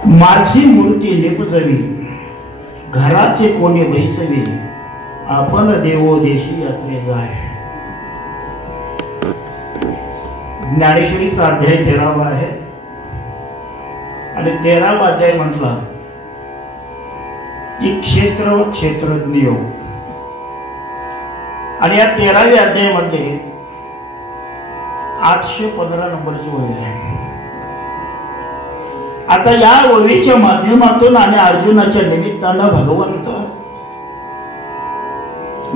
माझी मूर्ती निपजवी, घराचे कोणी बैसवी, आपण देवो देशी यात्रे जाय. ज्ञानेश्वरीचा अध्याय 13वा आहे आणि 13वा अध्याय म्हटला की क्षेत्र व क्षेत्रज्ञ योग. आणि या 13व्या अध्यायामध्ये 815 नंबरची ओवी आहे. आता या ओवीच्या माध्यमातून आणि अर्जुनाच्या निमित्तानं भगवंत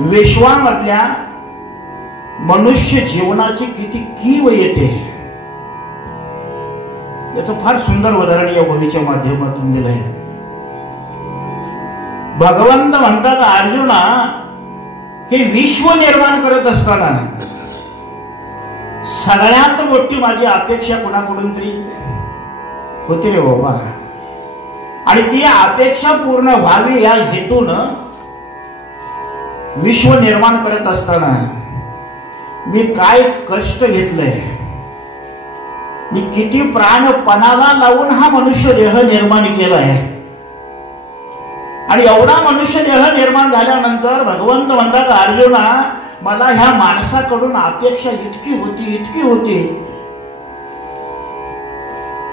विश्वामधल्या मनुष्य जीवनाची किती कीव येते याचं फार सुंदर उदाहरण या ओवीच्या माध्यमातून दिलं आहे. भगवंत म्हणतात, अर्जुना, हे विश्व निर्माण करत असताना सगळ्यात मोठी माझी अपेक्षा कोणाकडून तरी होती रे बाबा. आणि ती अपेक्षा पूर्ण व्हावी या हेतून विश्व निर्माण करत असताना मी काय कष्ट घेतलंय, मी किती प्राण पणाला लावून हा मनुष्य देह निर्माण केलाय. आणि एवढा मनुष्य देह निर्माण झाल्यानंतर भगवंत म्हणतात, अर्जुना, मला ह्या माणसाकडून अपेक्षा इतकी होती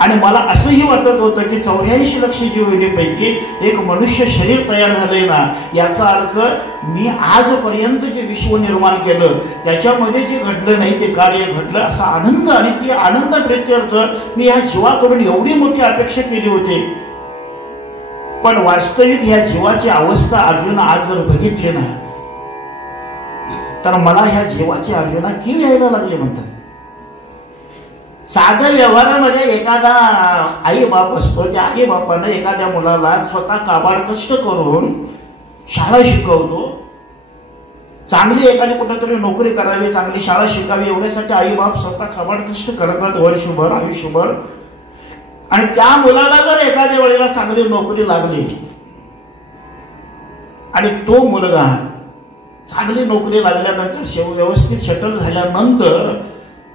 आणि मला असंही वाटत होतं की 84 लक्ष जीवपैकी एक मनुष्य शरीर तयार झालंय ना, याचा अर्थ मी आजपर्यंत जे विश्व निर्माण केलं त्याच्यामध्ये जे घडलं नाही ते कार्य घडलं असा आनंद. आणि ती आनंद प्रित्यर्थ मी ह्या जीवाकडून एवढी मोठी अपेक्षा केली होती. पण वास्तविक ह्या जीवाची अवस्था अर्जुन आज जर बघितली ना, तर मला ह्या जीवाची अर्जुना कीव यायला लागली म्हणतात. साध्या व्यवहारामध्ये एखादा आई बाप असतो, त्या आई बापानं एखाद्या मुलाला स्वतः काबाड कष्ट करून शाळा शिकवतो, चांगली एखादी कुठेतरी नोकरी करावी, चांगली शाळा शिकावी, एवढ्यासाठी आई बाप स्वतः काबाड कष्ट करतात वर्षभर आयुष्यभर. आणि त्या मुलाला जर एखाद्या वेळेला चांगली नोकरी लागली आणि तो मुलगा चांगली नोकरी लागल्यानंतर व्यवस्थित सेटल झाल्यानंतर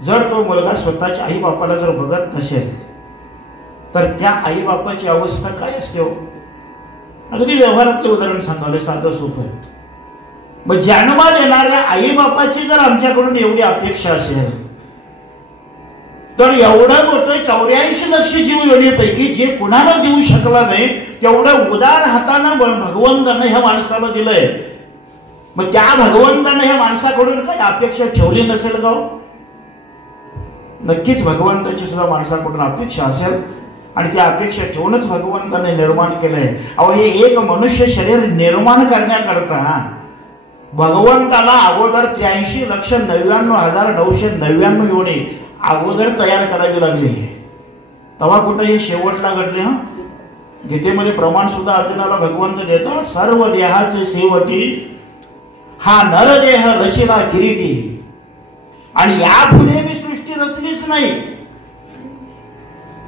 जर तो मुलगा स्वतःच्या आई बापाला जर बघत नसेल तर त्या आई बापाची अवस्था काय असते हो. अगदी व्यवहारातले उदाहरण सांगावले, साधं सोपं आहे. मग जन्माला येणाऱ्या आई बापाची जर आमच्याकडून एवढी अपेक्षा असेल तर एवढं मोठं 84 लक्ष जीव योनीपैकी जे कुणाला देऊ शकला नाही तेवढं उदार हातानं भगवंतानं ह्या माणसाला दिलंय. मग त्या भगवंतानं ह्या माणसाकडून काही अपेक्षा ठेवली नसेल का? नक्कीच भगवंताची सुद्धा माणसाकडून अपेक्षा असेल आणि त्या अपेक्षा ठेवूनच भगवंताने निर्माण केलंय. अहो, हे एक मनुष्य शरीर निर्माण करण्याकरता भगवंताला अगोदर 83,99,999 योनी अगोदर तयार करावी लागली. तेव्हा कुठे हे शेवटला घडले. गीतेमध्ये प्रमाण सुद्धा अर्जुनाला भगवंत देतात, सर्व देहाचे सेवटी हा नरदेह रचिला किरीटी. आणि यापुढे मी सृष्टी रचलीच नाही.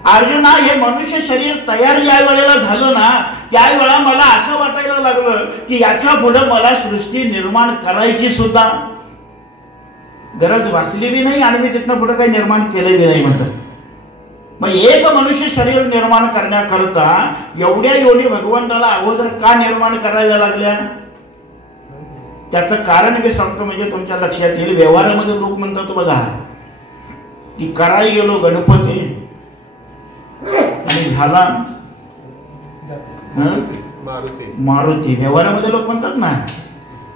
अर्जुना, हे मनुष्य शरीर तयार ज्या वेळेला झालं ना, त्यावेळेला मला असं वाटायला लागलं की याच्या पुढे मला सृष्टी निर्माण करायची सुद्धा गरज वाचली बी नाही आणि मी तिथनं पुढे काही निर्माण केले बी नाही म्हणतात. मग एक मनुष्य शरीर निर्माण करण्याकरता एवढ्या योनी भगवंताला अगोदर का निर्माण करायला लागल्या? त्याचं कारण मी सांगतो म्हणजे तुमच्या लक्षात येईल. व्यवहारामध्ये लोक म्हणतात बघा की कराय गेलो गणपती आणि झाला मारुती. व्यवहारामध्ये लोक म्हणतात ना,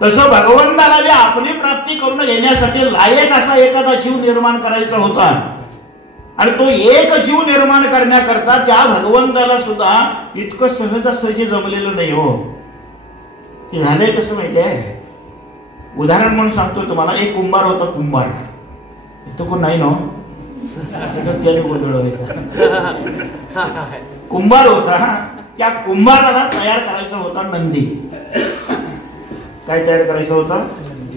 तसं भगवंताला बी आपली प्राप्ती करून येण्यासाठी लायक असा एखादा जीव निर्माण करायचा होता. आणि तो एक जीव निर्माण करण्याकरता त्या भगवंताला सुद्धा इतकं सहजासहजी जमलेलं नाही हो. हे झालंय कसं माहिती आहे? उदाहरण म्हणून सांगतो तुम्हाला. एक कुंभार होता. कुंभार तो कोण नाही ना, कुंभार होता. त्या कुंभाराला तयार करायचा होता नंदी. काय तयार करायचा होता?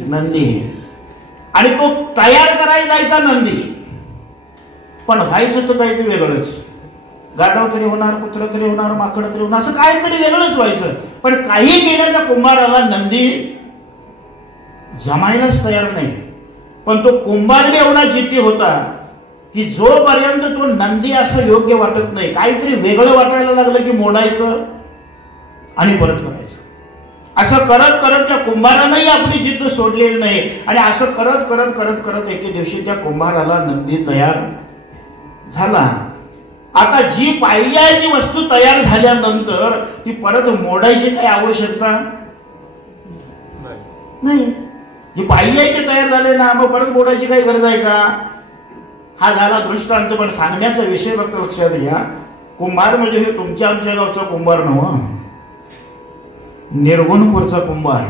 नंदी. आणि तो तयार करायला जायचा नंदी, पण व्हायचं तर काही वेगळंच. गाढव तरी होणार, कुत्र तरी होणार, माकड तरी होणार, असं काहीतरी वेगळंच व्हायचं. पण काही केलं त्या कुंभाराला नंदी जमायलाच तयार नाही. पण तो कुंभार एवढा जिद्दी होता की जोपर्यंत तो नंदी असं योग्य वाटत नाही, काहीतरी वेगळं वाटायला लागलं की मोडायचं आणि परत करायचं. असं करत करत त्या कुंभारानंही आपली जिद्द सोडलेली नाही. आणि असं करत करत करत करत एके दिवशी त्या कुंभाराला नंदी तयार झाला. आता जी पाहिजे आहे ती वस्तू तयार झाल्यानंतर ती परत मोडायची काही आवश्यकता नाही. जी पाहिजे आहे ते तयार झाले ना, मग परत मोडायची काही गरज आहे का? हा झाला दृष्टांत. पण सांगण्याचा विषय फक्त लक्षात घ्या, कुंभार म्हणजे हे तुमच्या आमच्या गावचा कुंभार नव्ह, निर्गुणपूरचा कुंभार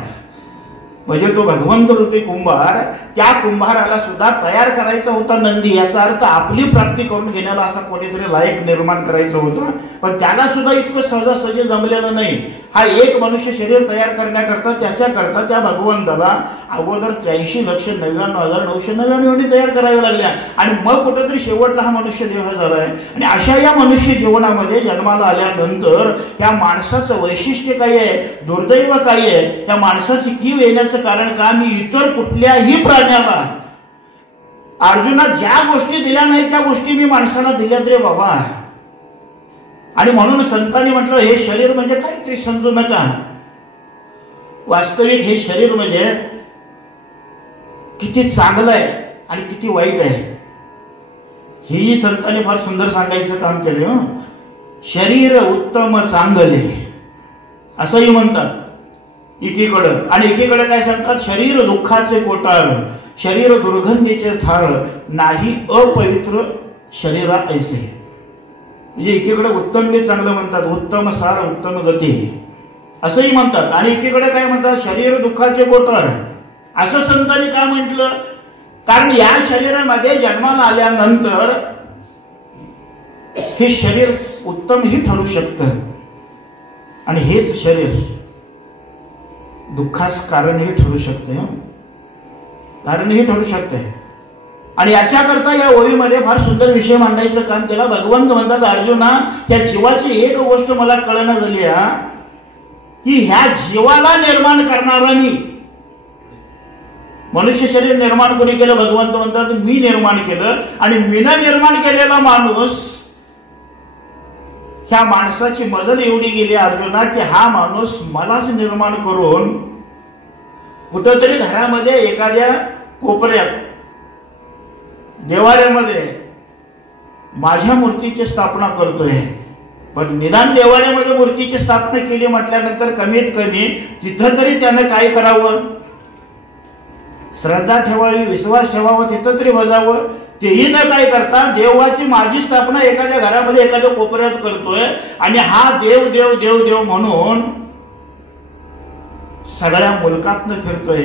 म्हणजे तो भगवंत रूपी कुंभार. त्या कुंभाराला सुद्धा तयार करायचा होता नंदी. याचा अर्थ आपली प्राप्ती करून घेण्याला असा कोणीतरी लायक निर्माण करायचं होतं. पण त्याला सुद्धा इतकं सहजासहजी जमलेलं नाही. हा एक मनुष्य शरीर तयार करण्याकरता त्याच्याकरता त्या भगवंताला अगोदर 83,99,999 तयार कराव्या लागल्या. आणि मग कुठेतरी शेवटला हा मनुष्य देह झालाय. आणि अशा या मनुष्य जीवनामध्ये जन्माला आल्यानंतर या माणसाचं वैशिष्ट्य काय आहे, दुर्दैव काय आहे, या माणसाची कीव येण्याचं कारण का? मी इतर कुठल्याही प्राण्याला अर्जुना ज्या गोष्टी दिल्या नाही त्या गोष्टी मी माणसाला दिल्यात रे बाबा. आणि म्हणून संतांनी म्हटलं हे शरीर म्हणजे काहीतरी समजू नका. वास्तविक हे शरीर म्हणजे किती चांगलं आहे आणि किती वाईट आहे ही संतांनी फार सुंदर सांगायचं काम केलं. शरीर उत्तम चांगले असंही म्हणतात एकीकडं. आणि एकीकडे काय सांगतात, शरीर दुःखाचे कोटार, शरीर दुर्गंधीचे थाळ, नाही अपवित्र शरीरा ऐसे. म्हणजे एकीकडे उत्तम हे चांगलं म्हणतात, उत्तम सार उत्तम गती असंही म्हणतात. आणि एकीकडे काय म्हणतात, शरीर दुःखाचे कोटार. असं संतांनी का म्हटलं? कारण या शरीरामध्ये जन्माला आल्यानंतर हे शरीर उत्तमही ठरू शकतं आणि हेच शरीर दुःखास कारणही ठरू शकते, कारणही ठरू शकते. आणि याच्याकरता या ओळीमध्ये फार सुंदर विषय मांडायचं काम केलं. भगवंत म्हणतात, अर्जुना त्या जीवाची एक गोष्ट मला कळना झाली की ह्या जीवाला निर्माण करणारा मी. मनुष्य शरीर निर्माण कोणी केलं? भगवंत म्हणतात मी निर्माण केलं. आणि मीनं निर्माण केलेला माणूस, ह्या माणसाची मजल एवढी गेली अर्जुना की हा माणूस मलाच निर्माण करून कुठंतरी घरामध्ये एखाद्या कोपऱ्यात देवाऱ्यामध्ये माझ्या मूर्तीची स्थापना करतोय. पण निदान देवाऱ्यामध्ये मूर्तीची स्थापना केली म्हटल्यानंतर कमीत कमी तिथं तरी त्यानं काय करावं? श्रद्धा ठेवावी, विश्वास ठेवावा, तिथं तरी बजावं. तेही न काय करता देवाची माझी स्थापना एखाद्या घरामध्ये एखाद्या कोपऱ्यात करतोय. आणि हा देव देव देव देव म्हणून सगळ्या मुलकातनं फिरतोय.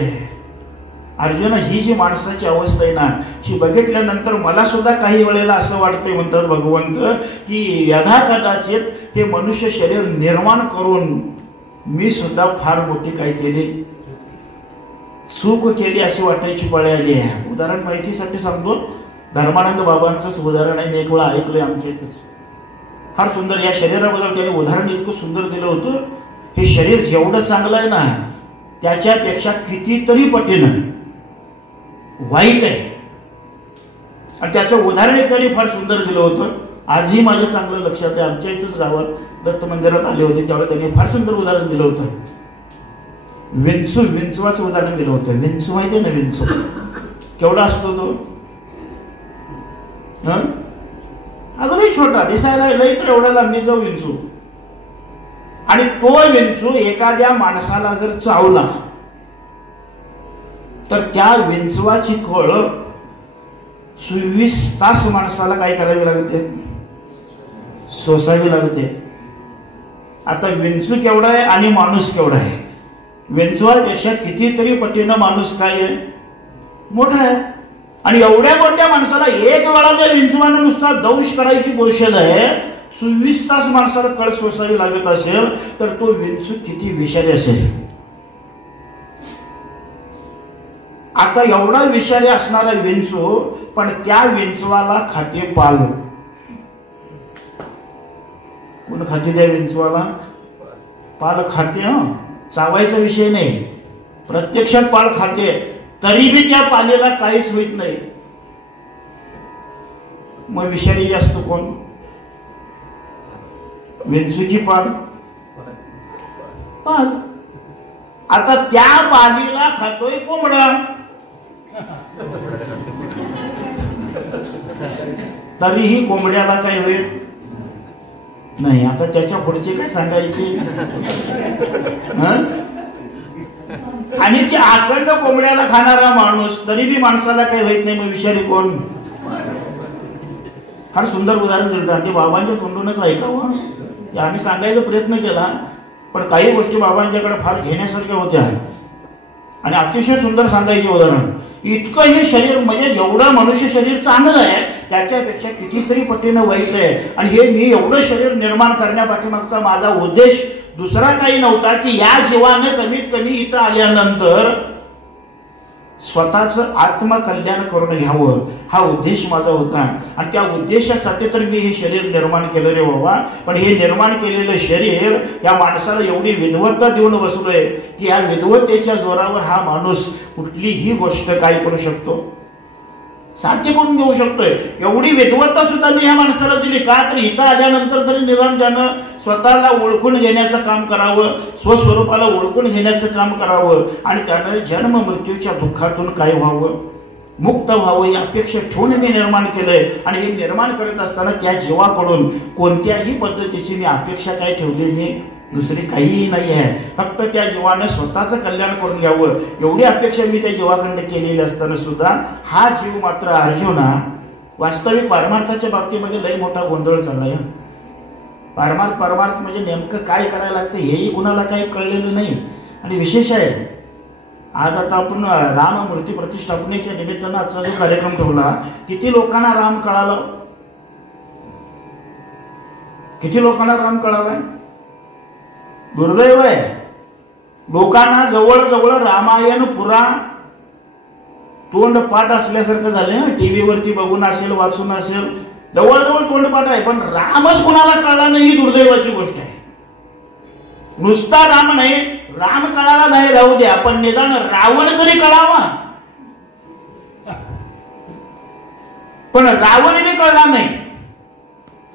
अर्जुन, ही जी माणसाची अवस्था आहे ना, ही बघितल्यानंतर मला सुद्धा काही वेळेला असं वाटतंय, म्हणतात भगवंत, की यदा कदाचित हे मनुष्य शरीर निर्माण करून मी सुद्धा फार मोठी काय केली, चूक केली अशी वाटायची पळे आली आहे. उदाहरण माहितीसाठी सांगतो, धर्मानंद बाबांचंच उदाहरण आहे. मी एक वेळा ऐकलंय आमच्या इथंच. फार सुंदर या शरीराबद्दल त्याने उदाहरण इतकं सुंदर दिलं होतं. हे शरीर जेवढं चांगलं आहे ना त्याच्यापेक्षा कितीतरी पटीनं वाईट आहे. आणि त्याचं उदाहरण एक त्यांनी फार सुंदर दिलं होतं. आजही माझ्या चांगलं लक्षात आहे. आमच्या इथंच गावात दत्त मंदिरात आले होते त्यावेळेला त्यांनी फार सुंदर उदाहरण दिलं होतं. विंचवाचं उदाहरण दिलं होतं. विंचू माहिती आहे ना? विंचू केवढा असतो तो? अगदी छोटा, दिसायला लई तर एवढा लांबीचा विंचू. आणि तो विंचू एखाद्या माणसाला जर चावला तर त्या विंचवाची कळ 24 तास माणसाला काय करावी लागते? सोसावी लागते. आता विंचू केवढा आहे आणि माणूस केवढा आहे? विंचवापेक्षा कितीतरी पटीनं माणूस काय आहे? मोठा आहे. आणि एवढ्या मोठ्या माणसाला एक वेळा जर विंचवानं नुसता दंश करायची गोष्ट आहे, 24 तास माणसाला कळ सोसावी लागत असेल तर तो विंचू किती विषारी असेल. आता एवढा विषारी असणारा विंचू, पण त्या विंचवाला खाते पाल. कोण खाते त्या विंचवाला? पाल खाते. चावायचा विषय नाही, प्रत्यक्षात पाल खाते. तरी बी त्या पालेला काहीच होत नाही. मग विषारी जास्त कोण? विंचूची पाल. पाल. आता त्या पालीला खातोय कोंबडा, तरीही कोंबड्याला काय होईल नाही. आता त्याच्या पुढचे काय सांगायचे? आणि जे आखंड कोंबड्याला खाणारा माणूस तरी बी माणसाला काही होत नाही, मग विषारी कोण? फार सुंदर उदाहरण दिलं. ते बाबांच्या तोंडूनच ऐकावं हे आम्ही सांगायचा प्रयत्न केला, पण काही गोष्टी बाबांच्याकडे फार घेण्यासारख्या होत्या आणि अतिशय सुंदर सांगायचे उदाहरण. इतकं हे शरीर म्हणजे जेवढं मनुष्य शरीर चांगलं आहे त्याच्यापेक्षा कितीतरी पटीनं वाईट आहे. आणि हे मी एवढं शरीर निर्माण करण्यापाठीमागचा माझा उद्देश दुसरा काही नव्हता की या जीवाने कमीत कमी इथं आल्यानंतर स्वतःचं आत्मकल्याण करून घ्यावं, हा उद्देश माझा होता. आणि त्या उद्देशासाठी तर मी हे शरीर निर्माण केलं रे बाबा. पण हे निर्माण केलेलं शरीर या माणसाला एवढी विद्वत्ता देऊन बसलोय की या विद्वत्तेच्या जोरावर हा माणूस कुठलीही गोष्ट काय करू शकतो, साध्य करून देऊ शकतोय. एवढी विद्वत्ता सुद्धा मी या माणसाला दिली. का तर इथं आल्यानंतर तरी निदान त्यानं स्वतःला ओळखून घेण्याचं काम करावं, स्वस्वरूपाला ओळखून घेण्याचं काम करावं आणि त्यानं जन्म मृत्यूच्या दुःखातून काय व्हावं, मुक्त व्हावं ही अपेक्षा ठेवून मी निर्माण केलंय. आणि हे निर्माण करत असताना त्या जीवाकडून कोणत्याही पद्धतीची मी अपेक्षा काय ठेवलेली दुसरी काहीही नाही आहे. फक्त त्या जीवानं स्वतःचं कल्याण करून घ्यावं एवढी अपेक्षा मी त्या जीवाकडनं केलेली असताना सुद्धा हा जीव मात्र अर्जुना वास्तविक परमार्थाच्या बाबतीमध्ये लय मोठा गोंधळ चाललाय. परमार्थ म्हणजे नेमकं काय करायला लागतं हेही कुणाला काही कळलेलं नाही. आणि विशेष आहे आज आता आपण राममूर्ती प्रतिष्ठापनेच्या निमित्तानं आजचा जो कार्यक्रम ठेवला, किती लोकांना राम कळालं? किती लोकांना राम कळालाय? दुर्दैव आहे. लोकांना जवळजवळ रामायण पुरा तोंडपाठ असल्यासारखं झालं. टीव्हीवरती बघून असेल, वाचून असेल, जवळजवळ तोंडपाठ आहे, पण रामच कुणाला कळला नाही ही दुर्दैवाची गोष्ट आहे. नुसता राम नाही, राम कळाला नाही राहू द्या, पण निदान रावण तरी कळावा. पण रावण बी कळला नाही,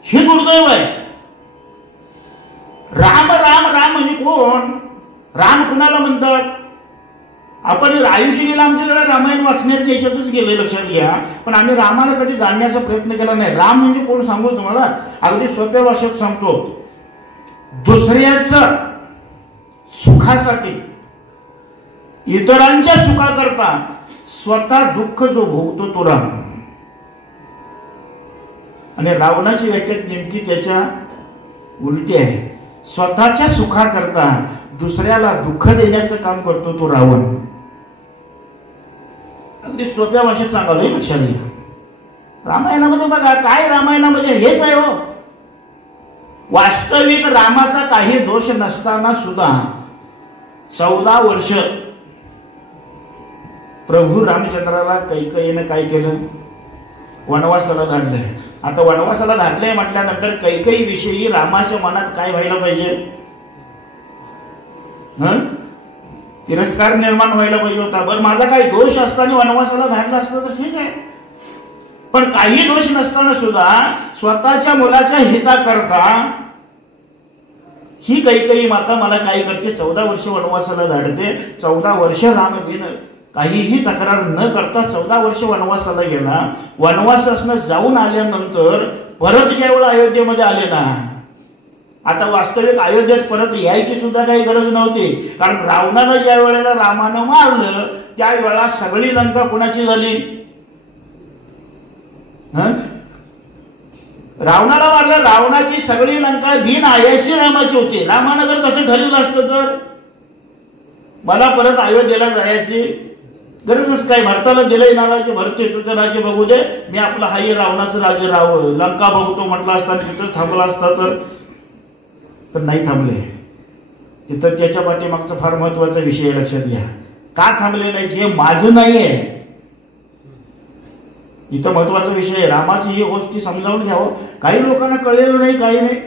ही दुर्दैव आहे. राम राम राम म्हणजे कोण? राम कुणाला म्हणतात? आपण आयुष्य गेलं आमच्याकडे रामायण वाचण्यात याच्यातच गेले, लक्षात घ्या. पण आम्ही रामाला कधी जाणण्याचा प्रयत्न केला नाही. राम म्हणजे कोण सांगू तुम्हाला? अगदी सोप्या भाषेत सांगतो. दुसऱ्याचं सुखासाठी, इतरांच्या सुखाकरता स्वतः दुःख जो भोगतो तो राम. आणि रावणाची व्याख्या नेमकी त्याच्या उलटी आहे. स्वतःच्या सुखाकरता दुसऱ्याला दुःख देण्याचं काम करतो तो रावण. अगदी सोप्या भाषेत सांगाल, लक्षात घ्या. रामायणामध्ये बघा काय, रामायणामध्ये हेच आहे हो. वास्तविक रामाचा काही दोष नसताना सुद्धा 14 वर्ष प्रभू रामचंद्राला कैकेयीनं काय केलं? वनवासाला धाडलंय. आता वनवासाला धाडलंय म्हटल्यानंतर कैकेयी विषयी रामाच्या मनात काय व्हायला पाहिजे? तिरस्कार निर्माण व्हायला पाहिजे होता. बरं माझा काही दोष असताना वनवासाला धाडला असतं तर ठीक आहे, पण काही दोष नसताना सुद्धा स्वतःच्या मुलाच्या हिताकरता ही कैकेयी माता मला काय करते? 14 वर्ष वनवासाला धाडते. 14 वर्ष राम बिन काहीही तक्रार न करता 14 वर्ष वनवासाला गेला. वनवासासनं जाऊन आल्यानंतर परत ज्यावेळेला अयोध्येमध्ये आले ना, आता वास्तविक अयोध्येत परत यायची सुद्धा काही गरज नव्हती. कारण रावणाला ज्या वेळेला रामानं मारलं त्यावेळेला सगळी लंका कुणाची झाली? रावणाला मारलं, रावणाची सगळी लंका बिन आयाशी रामाची होती. रामानं जर कसं ठरवलं असतं तर मला परत अयोध्येला जायची गरजच काय? भरताला दिलंय ना राज्य, भरते सुद्धा राज्य बघू दे, मी आपला हाही रावणाचं राज्य राहावं, लंका बघतो म्हटलं असता तिथंच थांबला असता तर नाही थांबले. तिथं त्याच्या पाठीमागचा फार महत्वाचा विषय लक्षात घ्या. का थांबले नाही? जे माझं नाही आहे इथं महत्वाचा विषय आहे. रामाची ही गोष्टी समजावून घ्यावं. काही लोकांना कळलेलं नाही, काही नाही.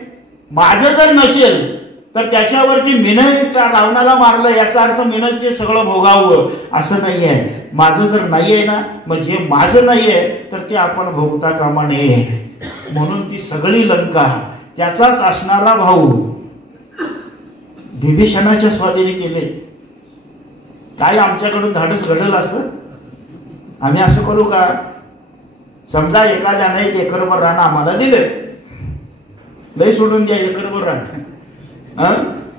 माझं जर नसेल तर त्याच्यावरती मीनं रावणाला मारलं याचा अर्थ मीनं ते सगळं भोगावं असं नाही आहे. माझं जर नाही आहे ना, मग जे माझं नाही आहे तर ते आपण भोगता कामा नये. म्हणून ती सगळी लंका त्याचाच असणारा भाऊ विभीषणाच्या स्वाधीने केले. काय आमच्याकडून धाडस घडलं असं? आम्ही असं करू का? समजा एखाद्याने 1 एकरभर रान आम्हाला दिले, लय सोडून द्या 1 एकरभर रान,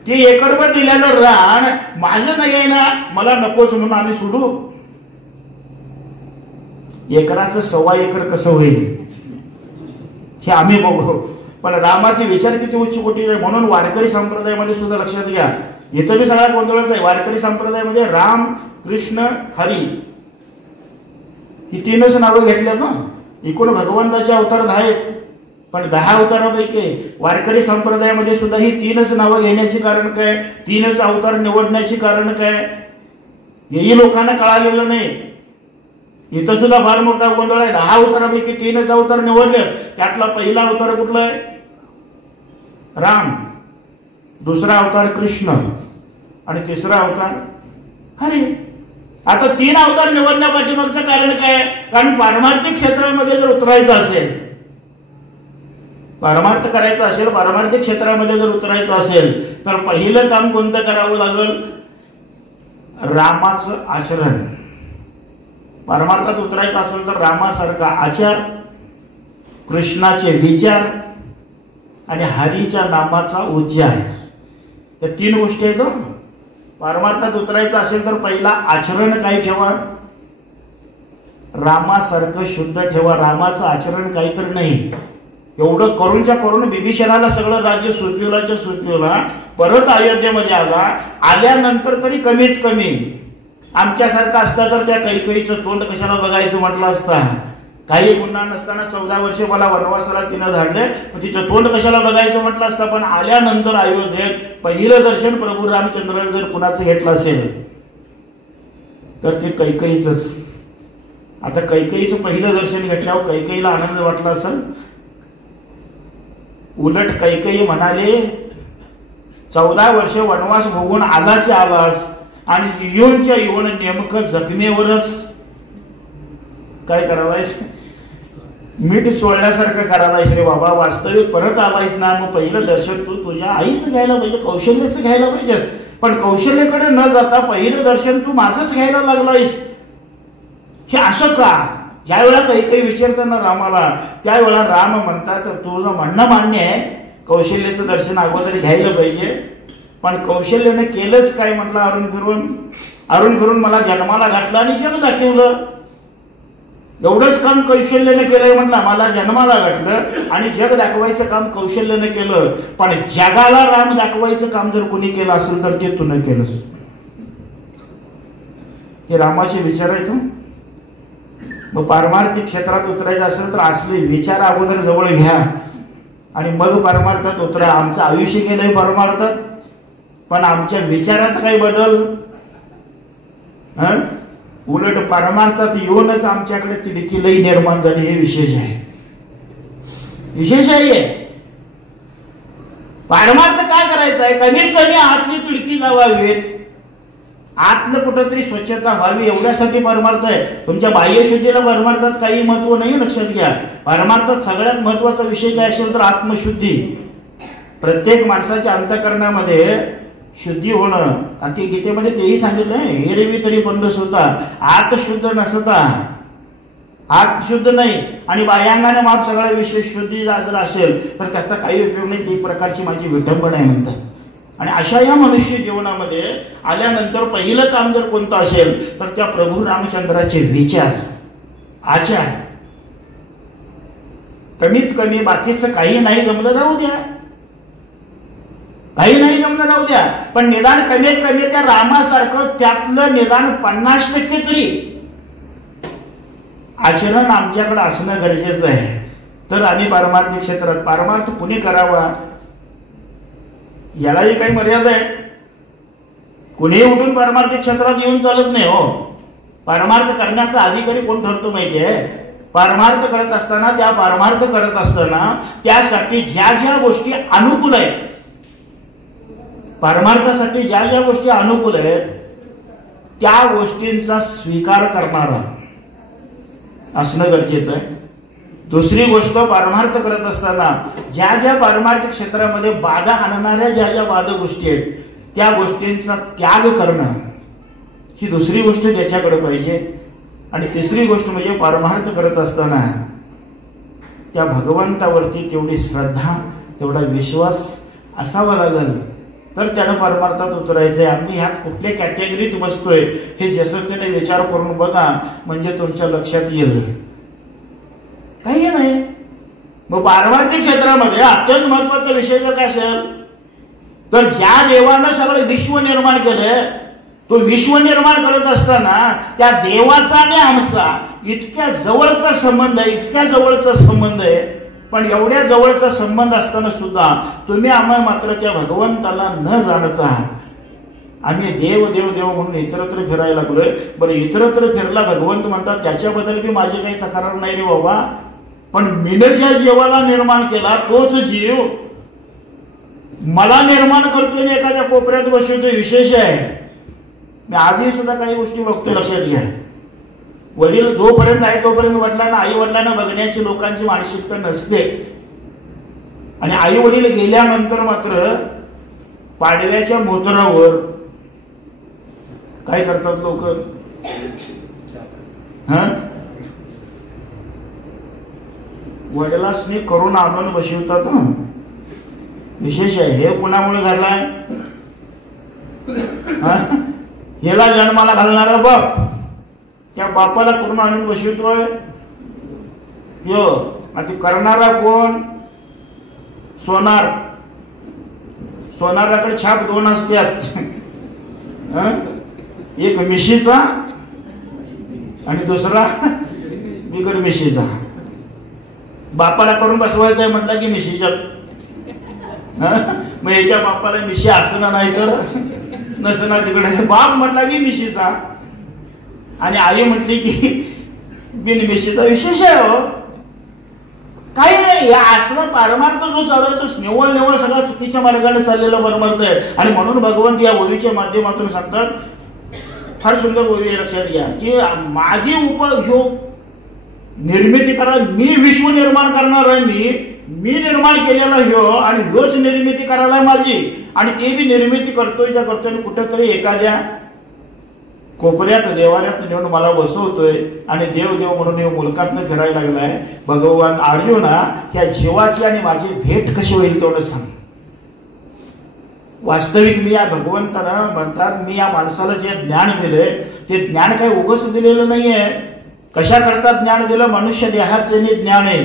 ते 1 एकरभर दिलेलं रान माझं नाही आहे ना, मला नकोच म्हणून आम्ही सोडू? एकराचं 1.25 एकर कसं होईल हे आम्ही बघू. पण रामाचे विचार किती उच्च कोटीचे आहे. म्हणून वारकरी संप्रदायामध्ये सुद्धा लक्षात घ्या, इथं बी सगळ्या गोंधळच आहे. वारकरी संप्रदायामध्ये राम, कृष्ण, हरी ही 3च नावं घेतल्यात ना. एकूण भगवंताचे अवतार 10 आहेत, पण 10 अवतारापैकी वारकरी संप्रदायामध्ये सुद्धा ही 3च नावं घेण्याचे कारण काय, 3च अवतार निवडण्याचे कारण काय, हेही लोकांना कळालेलं नाही. इथं सुद्धा फार मोठा गोंधळ आहे. 10 अवतारापैकी 3च अवतार निवडले. त्यातला पहिला अवतार कुठला आहे? राम, दुसरा अवतार कृष्ण आणि तिसरा अवतार हरी. आता 3 अवतार निवडण्यापाठीमागचं कारण काय? कारण पारमार्थिक क्षेत्रामध्ये जर उतरायचं असेल, परमार्थ करायचं असेल, पारमार्थिक क्षेत्रामध्ये जर उतरायचं असेल तर पहिलं काम कोणतं करावं लागेल? रामाचं आचरण. परमार्थात उतरायचं असेल तर रामासारखा आचार, कृष्णाचे विचार आणि हरीच्या नामाचा उच्चार, या 3 गोष्टी आहेत. परमार्थात उतरायचं असेल तर पहिला आचरण काय ठेवा? रामासारखं शुद्ध ठेवा. रामाचं आचरण काही तर नाही. एवढं करूनच्या करून विभीषणाला सगळं राज्य सुटविलाच्या सुटविला, परत अयोध्येमध्ये आल्यानंतर तरी कमीत कमी आमच्यासारखं असतं तर त्या कैकेयीचं तोंड कशाला बघायचं म्हटलं असतं. काही गुन्हा नसताना 14 वर्ष मला वनवासाला तिनं धाडले, तिचं तोंड कशाला बघायचं म्हटलं असतं. पण आल्यानंतर अयोध्येत पहिलं दर्शन प्रभू रामचंद्र जर कुणाचं घेतलं असेल तर ते कैकेयीचंच. आता कैकेयीचं पहिलं दर्शन घेतल्यावर कैकेयीला आनंद वाटला असेल. उलट कैकेयी म्हणाले 14 वर्ष वनवास भोगून आलाच आलास आणि येऊनच्या येऊन नेमकं जखमेवरच काय करावायस? मीठ चोळल्यासारखं करावायस रे बाबा. वास्तविक परत आलायस ना, मग पहिलं दर्शन तू तुझ्या आईचं घ्यायला पाहिजे, कौशल्याचं घ्यायला पाहिजेस. पण कौशल्याकडे न जाता पहिलं दर्शन तू माझंच घ्यायला लागलायस. हे असं का? ज्या वेळा काही विचारताना रामाला, त्यावेळा राम म्हणतात तुझं म्हणणं मान्य आहे, कौशल्याचं दर्शन अगोदर घ्यायला पाहिजे. पण कौशल्याने केलंच काय म्हटलं? अरुण फिरून मला जन्माला घातलं आणि जग दाखवलं. एवढंच काम कौशल्याने केलंय म्हटलं. मला जन्माला घातलं आणि जग दाखवायचं काम कौशल्याने केलं. पण जगाला राम दाखवायचं काम जर कोणी केलं असेल तर ते तू न केलंस. हे रामाचे विचार आहेत. मग पारमार्थिक क्षेत्रात उतरायचं असेल तर असले विचार अगोदर जवळ घ्या आणि मग परमार्थात उतरा. आमचं आयुष्य गेलंय परमार्थात, पण आमच्या विचारात काही बदल? उलट परमार्थात येऊनच आमच्याकडे तिडकीलही निर्माण झाली. हे विशेष आहे. विशेष आहे. परमार्थ काय करायचं आहे? कमीत कमी आतली तिडकी जावावीत, आतलं कुठंतरी स्वच्छता व्हावी, एवढ्यासाठी परमार्थ आहे. तुमच्या बाह्यशुद्धीला परमार्थात काही महत्व नाही, लक्षात घ्या. परमार्थात सगळ्यात महत्वाचा विषय काय असेल तर आत्मशुद्धी. प्रत्येक माणसाच्या अंतःकरणामध्ये शुद्धी होणं. आणि गीतेमध्ये तेही सांगितलं आहे, एरवी तरी बंद होता, आत शुद्ध नसता. आत शुद्ध नाही आणि बाह्यांगाने माप सगळ्या विषय शुद्धी जर असेल तर त्याचा काही उपयोग नाही. ती प्रकारची माझी विडंबना आहे म्हणतात. आणि अशा या मनुष्य जीवनामध्ये आल्यानंतर पहिलं काम जर कोणतं असेल तर त्या प्रभू रामचंद्राचे विचार, आचार. कमीत कमी बाकीचं काही नाही जमलं राहू द्या, काही नाही जमलं राहू द्या, पण निदान कमीत कमी त्या रामासारखं त्यातलं निदान 50% तरी आचरण आमच्याकडे असणं गरजेचं आहे. तर आम्ही पारमार्थिक क्षेत्रात, पारमार्थ कुणी करावा यालाही काही मर्यादा आहे. कुणीही उठून पारमार्थिक क्षेत्रात येऊन चालत नाही. हो, पारमार्थ करण्याचा अधिकारी कोण ठरतो माहितीये? पारमार्थ करत असताना, त्या पारमार्थ करत असताना त्यासाठी ज्या ज्या गोष्टी अनुकूल आहेत परमार्थासाठी ज्या ज्या गोष्टी अनुकूल आहेत त्या गोष्टींचा स्वीकार करणारा असणं गरजेचं आहे. दुसरी गोष्ट, परमार्थ करत असताना ज्या ज्या पारमार्थिक क्षेत्रामध्ये बाधा आणणाऱ्या ज्या ज्या बाधा गोष्टी आहेत त्या गोष्टींचा त्याग करणं ही दुसरी गोष्ट त्याच्याकडे पाहिजे. आणि तिसरी गोष्ट म्हणजे परमार्थ करत असताना त्या भगवंतावरती तेवढी श्रद्धा, तेवढा विश्वास असावा लागेल तर त्यानं परमार्थात उतरायचंय. आम्ही ह्यात कुठल्या कॅटेगरीत बसतोय हे जसं त्याने विचार करून बघा, म्हणजे तुमच्या लक्षात येईल. काही नाही. मग पारमार्थिक क्षेत्रामध्ये अत्यंत महत्वाचा विषय जर काय असेल तर ज्या देवानं सगळं विश्व निर्माण केलंय तो विश्व निर्माण करत असताना त्या देवाचा आणि आमचा इतक्या जवळचा संबंध आहे, इतक्या जवळचा संबंध आहे. पण एवढ्या जवळचा संबंध असताना सुद्धा तुम्ही आम्हाला मात्र त्या भगवंताला न जाणता आम्ही देव देव देव म्हणून इतरत्र फिरायला लागलोय. बरं, इतरत्र फिरला भगवंत म्हणतात त्याच्याबद्दल बी माझी काही तक्रार नाही रे बाबा, पण मीनं ज्या जीवाला निर्माण केला तोच जीव मला निर्माण करतोय आणि एखाद्या कोपऱ्यात बसवतोय विशेष आहे. मी आजही सुद्धा काही गोष्टी बघतोय. लक्षात घ्या, वडील जोपर्यंत आहे तोपर्यंत वडिलांना आई वडिलांना बघण्याची लोकांची मानसिकता नसते. आणि आई वडील गेल्यानंतर मात्र पाडव्याच्या मोतरावर काय करतात लोक? वडिलांनी करून आणून बसवतात. विशेष आहे. हे कुणामुळे झालाय? याला जन्माला घालणारा बाप त्या बापाला करून आणून बसवतोय. यो आणि करणारा कोण? सोनार. सोनाराकडे छाप दोन असतात, एक मिशीचा आणि दुसरा बिगर मिशीचा. बापाला करून बसवायचं आहे म्हटलं की मिशीच्या. मग याच्या बापाला मिशी असणं नाही तर नसणं तिकडे. बाप म्हटला की मिशीचा आणि आई म्हटली की बिन मिशीचा. विशेष आहे हो. काही नाही. या असला परमार्थ जो चालू आहे तो निव्वळ निव्वळ सगळा चुकीच्या मार्गाने चाललेला परमार्थ आहे. आणि म्हणून भगवंत या ओवीच्या माध्यमातून सांगतात, फार सुंदर ओवी लक्षात घ्या की माझी निर्मिती करा, मी विश्व निर्माण करणार आहे. मी निर्माण केलेला ह्यो आणि ह्योच निर्मिती करायला माझी. आणि ते बी निर्मिती करतोय ज्या करतोय कुठेतरी एखाद्या कोपऱ्यात देवाऱ्यात नेऊन मला बसवतोय आणि देव देव म्हणून मुलकातनं फिरायला लागलाय. भगवान अर्जुना, त्या जीवाची आणि माझी भेट कशी होईल तेवढं सांग. वास्तविक मी या भगवंताला म्हणतात, मी या माणसाला जे ज्ञान दिलंय ते ज्ञान काही उगाच दिलेलं नाहीये. कशा करता ज्ञान दिलं? मनुष्य देहाचे ज्ञान आहे,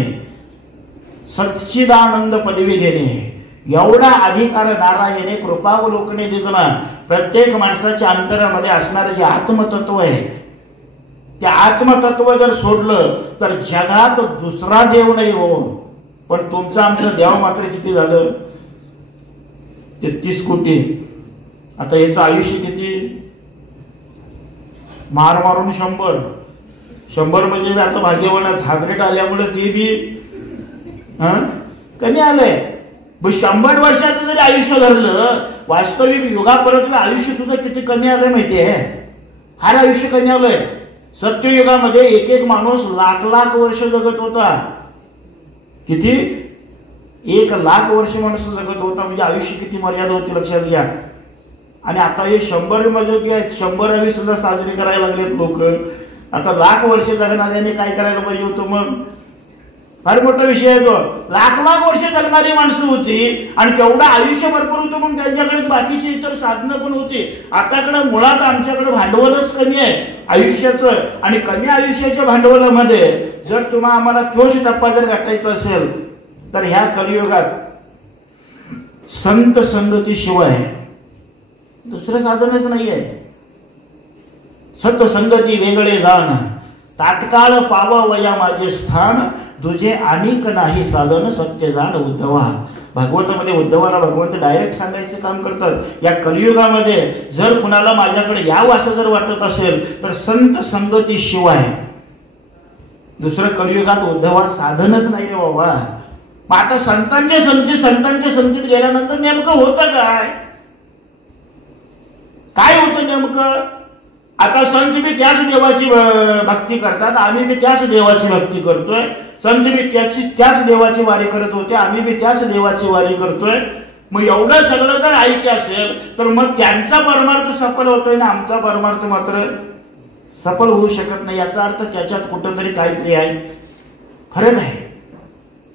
सच्चिदानंद पदवी घेणे एवढा अधिकार नारायणे कृपावलोकने दिला. प्रत्येक माणसाच्या अंतरामध्ये असणारं जे आत्मतत्व आहे ते आत्मतत्व जर सोडलं तर जगात दुसरा देव नाही हो. पण तुमचं आमचं देव मात्र किती झालं? 33 कोटी. आता याचं आयुष्य किती? मार मारून 100 म्हणजे आता भाग्यवान हायब्रिड आल्यामुळे ते बी कमी आलंय. 100 वर्षाचं जरी आयुष्य धरलं, वास्तविक युगापर्यंत आयुष्य सुद्धा किती कमी आलंय माहितीये? फार आयुष्य कमी आलंय. सत्ययुगामध्ये एक एक माणूस लाख वर्ष जगत होता. किती? 1,00,000 वर्ष माणूस जगत होता. म्हणजे आयुष्य किती मर्यादा होती लक्षात घ्या. आणि आता हे 100 मध्ये 100वी सुद्धा साजरी करायला लागलेत लोक. आता 1,00,000 वर्ष जगणाऱ्याने काय करायला पाहिजे होतं? मग फार मोठा विषय आहे तो. 1,00,000 वर्ष जगणारी माणसं होती आणि तेवढं आयुष्य भरपूर होतं, पण त्यांच्याकडे बाकीची इतर साधनं पण होती. आताकडे मुळात आमच्याकडे भांडवलच कमी आहे आयुष्याचं. आणि कमी आयुष्याच्या भांडवलामध्ये जर तुम्हाला आम्हाला तोच टप्पा जर गाठायचा असेल तर ह्या कलियुगात संत संगती शिवाय दुसरं साधनच नाही आहे. सत संगती वेगळे जाण, तात्काळ पावावया माझे स्थान, तुझे अनेक नाही साधन सत्य जाण उद्धवा. भागवतामध्ये उद्धवाला भगवंत डायरेक्ट सांगायचे काम करतात. या कलियुगामध्ये जर कुणाला माझ्याकडे यावं असं जर वाटत असेल तर संत संगती शिवाय दुसरं कलियुगात उद्धवा साधनच नाही रे बाबा. मग आता संतांच्या संगतीत गेल्यानंतर नेमकं होतं काय? काय होतं नेमकं? आता संत बी त्याच देवाची भक्ती करतात, आम्ही बी त्याच देवाची भक्ती करतोय. संत बी त्याच देवाची वारी करत होते, आम्ही बी त्याच देवाची वारी करतोय. मग एवढं सगळं जर ऐक्य असेल तर मग त्यांचा परमार्थ सफल होतोय ना आमचा परमार्थ मात्र सफल होऊ शकत नाही. याचा अर्थ त्याच्यात कुठंतरी काहीतरी आहे, फरक आहे.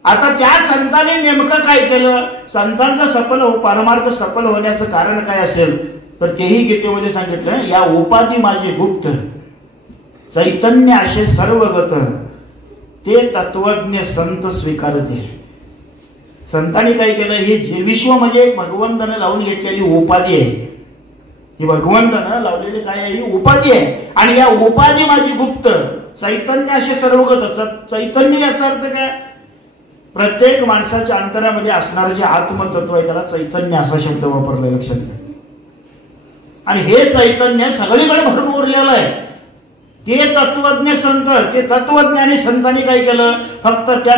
आता त्या संतांनी नेमकं काय केलं? संतांचा परमार्थ सफल होण्याचं कारण काय असेल तर तेही गीतेमध्ये सांगितलं. या उपाधी माझी गुप्त, चैतन्य असे सर्वगत, ते तत्वज्ञ संत स्वीकारते. संतांनी काय केलं? हे विश्व म्हणजे भगवंतानं लावून घेतलेली उपाधी आहे. ही भगवंतानं लावलेली काय आहे? ही उपाधी आहे. आणि या उपाधी माझी गुप्त, चैतन्य असे सर्वगत. चैतन्य याचा अर्थ काय? प्रत्येक माणसाच्या अंतरामध्ये असणारं जे आत्मतत्व आहे त्याला चैतन्य असा शब्द वापरला, लक्षात घ्या. आणि हे चैतन्य सगळीकडे भरून उरलेलं आहे. ते तत्वज्ञ संत, ते तत्वज्ञानी संतांनी काय केलं? फक्त त्या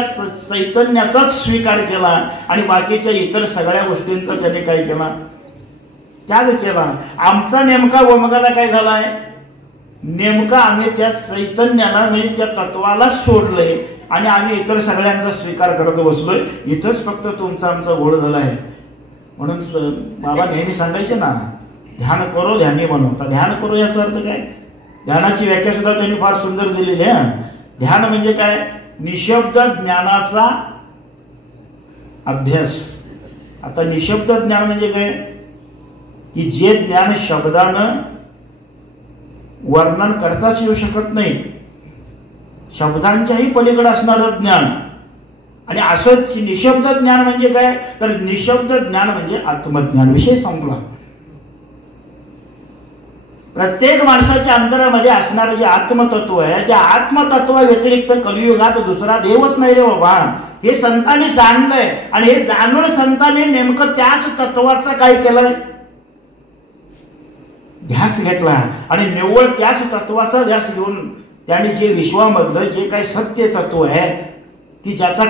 चैतन्याचाच स्वीकार केला आणि बाकीच्या इतर सगळ्या गोष्टींचा त्याने काय केला? त्याग केला. आमचा नेमका वमगाला काय झालाय? नेमका आम्ही त्या चैतन्याला म्हणजे त्या तत्वाला सोडलंय आणि आम्ही इतर सगळ्यांचा स्वीकार करत बसलोय. इथंच फक्त तुमचा आमचा घोळ झालाय. म्हणून बाबा नेहमी सांगायचे ना, ध्यान करो ध्यानी बनो. तर ध्यान करो याचा अर्थ काय? ध्यानाची व्याख्या सुद्धा त्यांनी फार सुंदर दिलेली आहे. ध्यान म्हणजे काय? निशब्द ज्ञानाचा अभ्यास. आता निशब्द ज्ञान म्हणजे काय? की जे ज्ञान शब्दानं वर्णन करताच येऊ शकत नाही, शब्दांच्याही पलीकडे असणारं ज्ञान. आणि असंच निशब्द ज्ञान म्हणजे काय? तर निशब्द ज्ञान म्हणजे आत्मज्ञान. विषय संपला. प्रत्येक माणसाच्या अंतरामध्ये असणारं जे आत्मतत्व आहे त्या आत्मतत्वा व्यतिरिक्त कलियुगात दुसरा देवच नाही रे बाबा. हे संतांनी जाणलंय आणि हे जाणून संतांनी नेमकं त्याच तत्वाचा काय केलंय? ध्यास घेतला. आणि निव्वळ त्याच तत्वाचा ध्यास घेऊन त्याने जे विश्वामधलं जे काही सत्य तत्व आहे की ज्याचा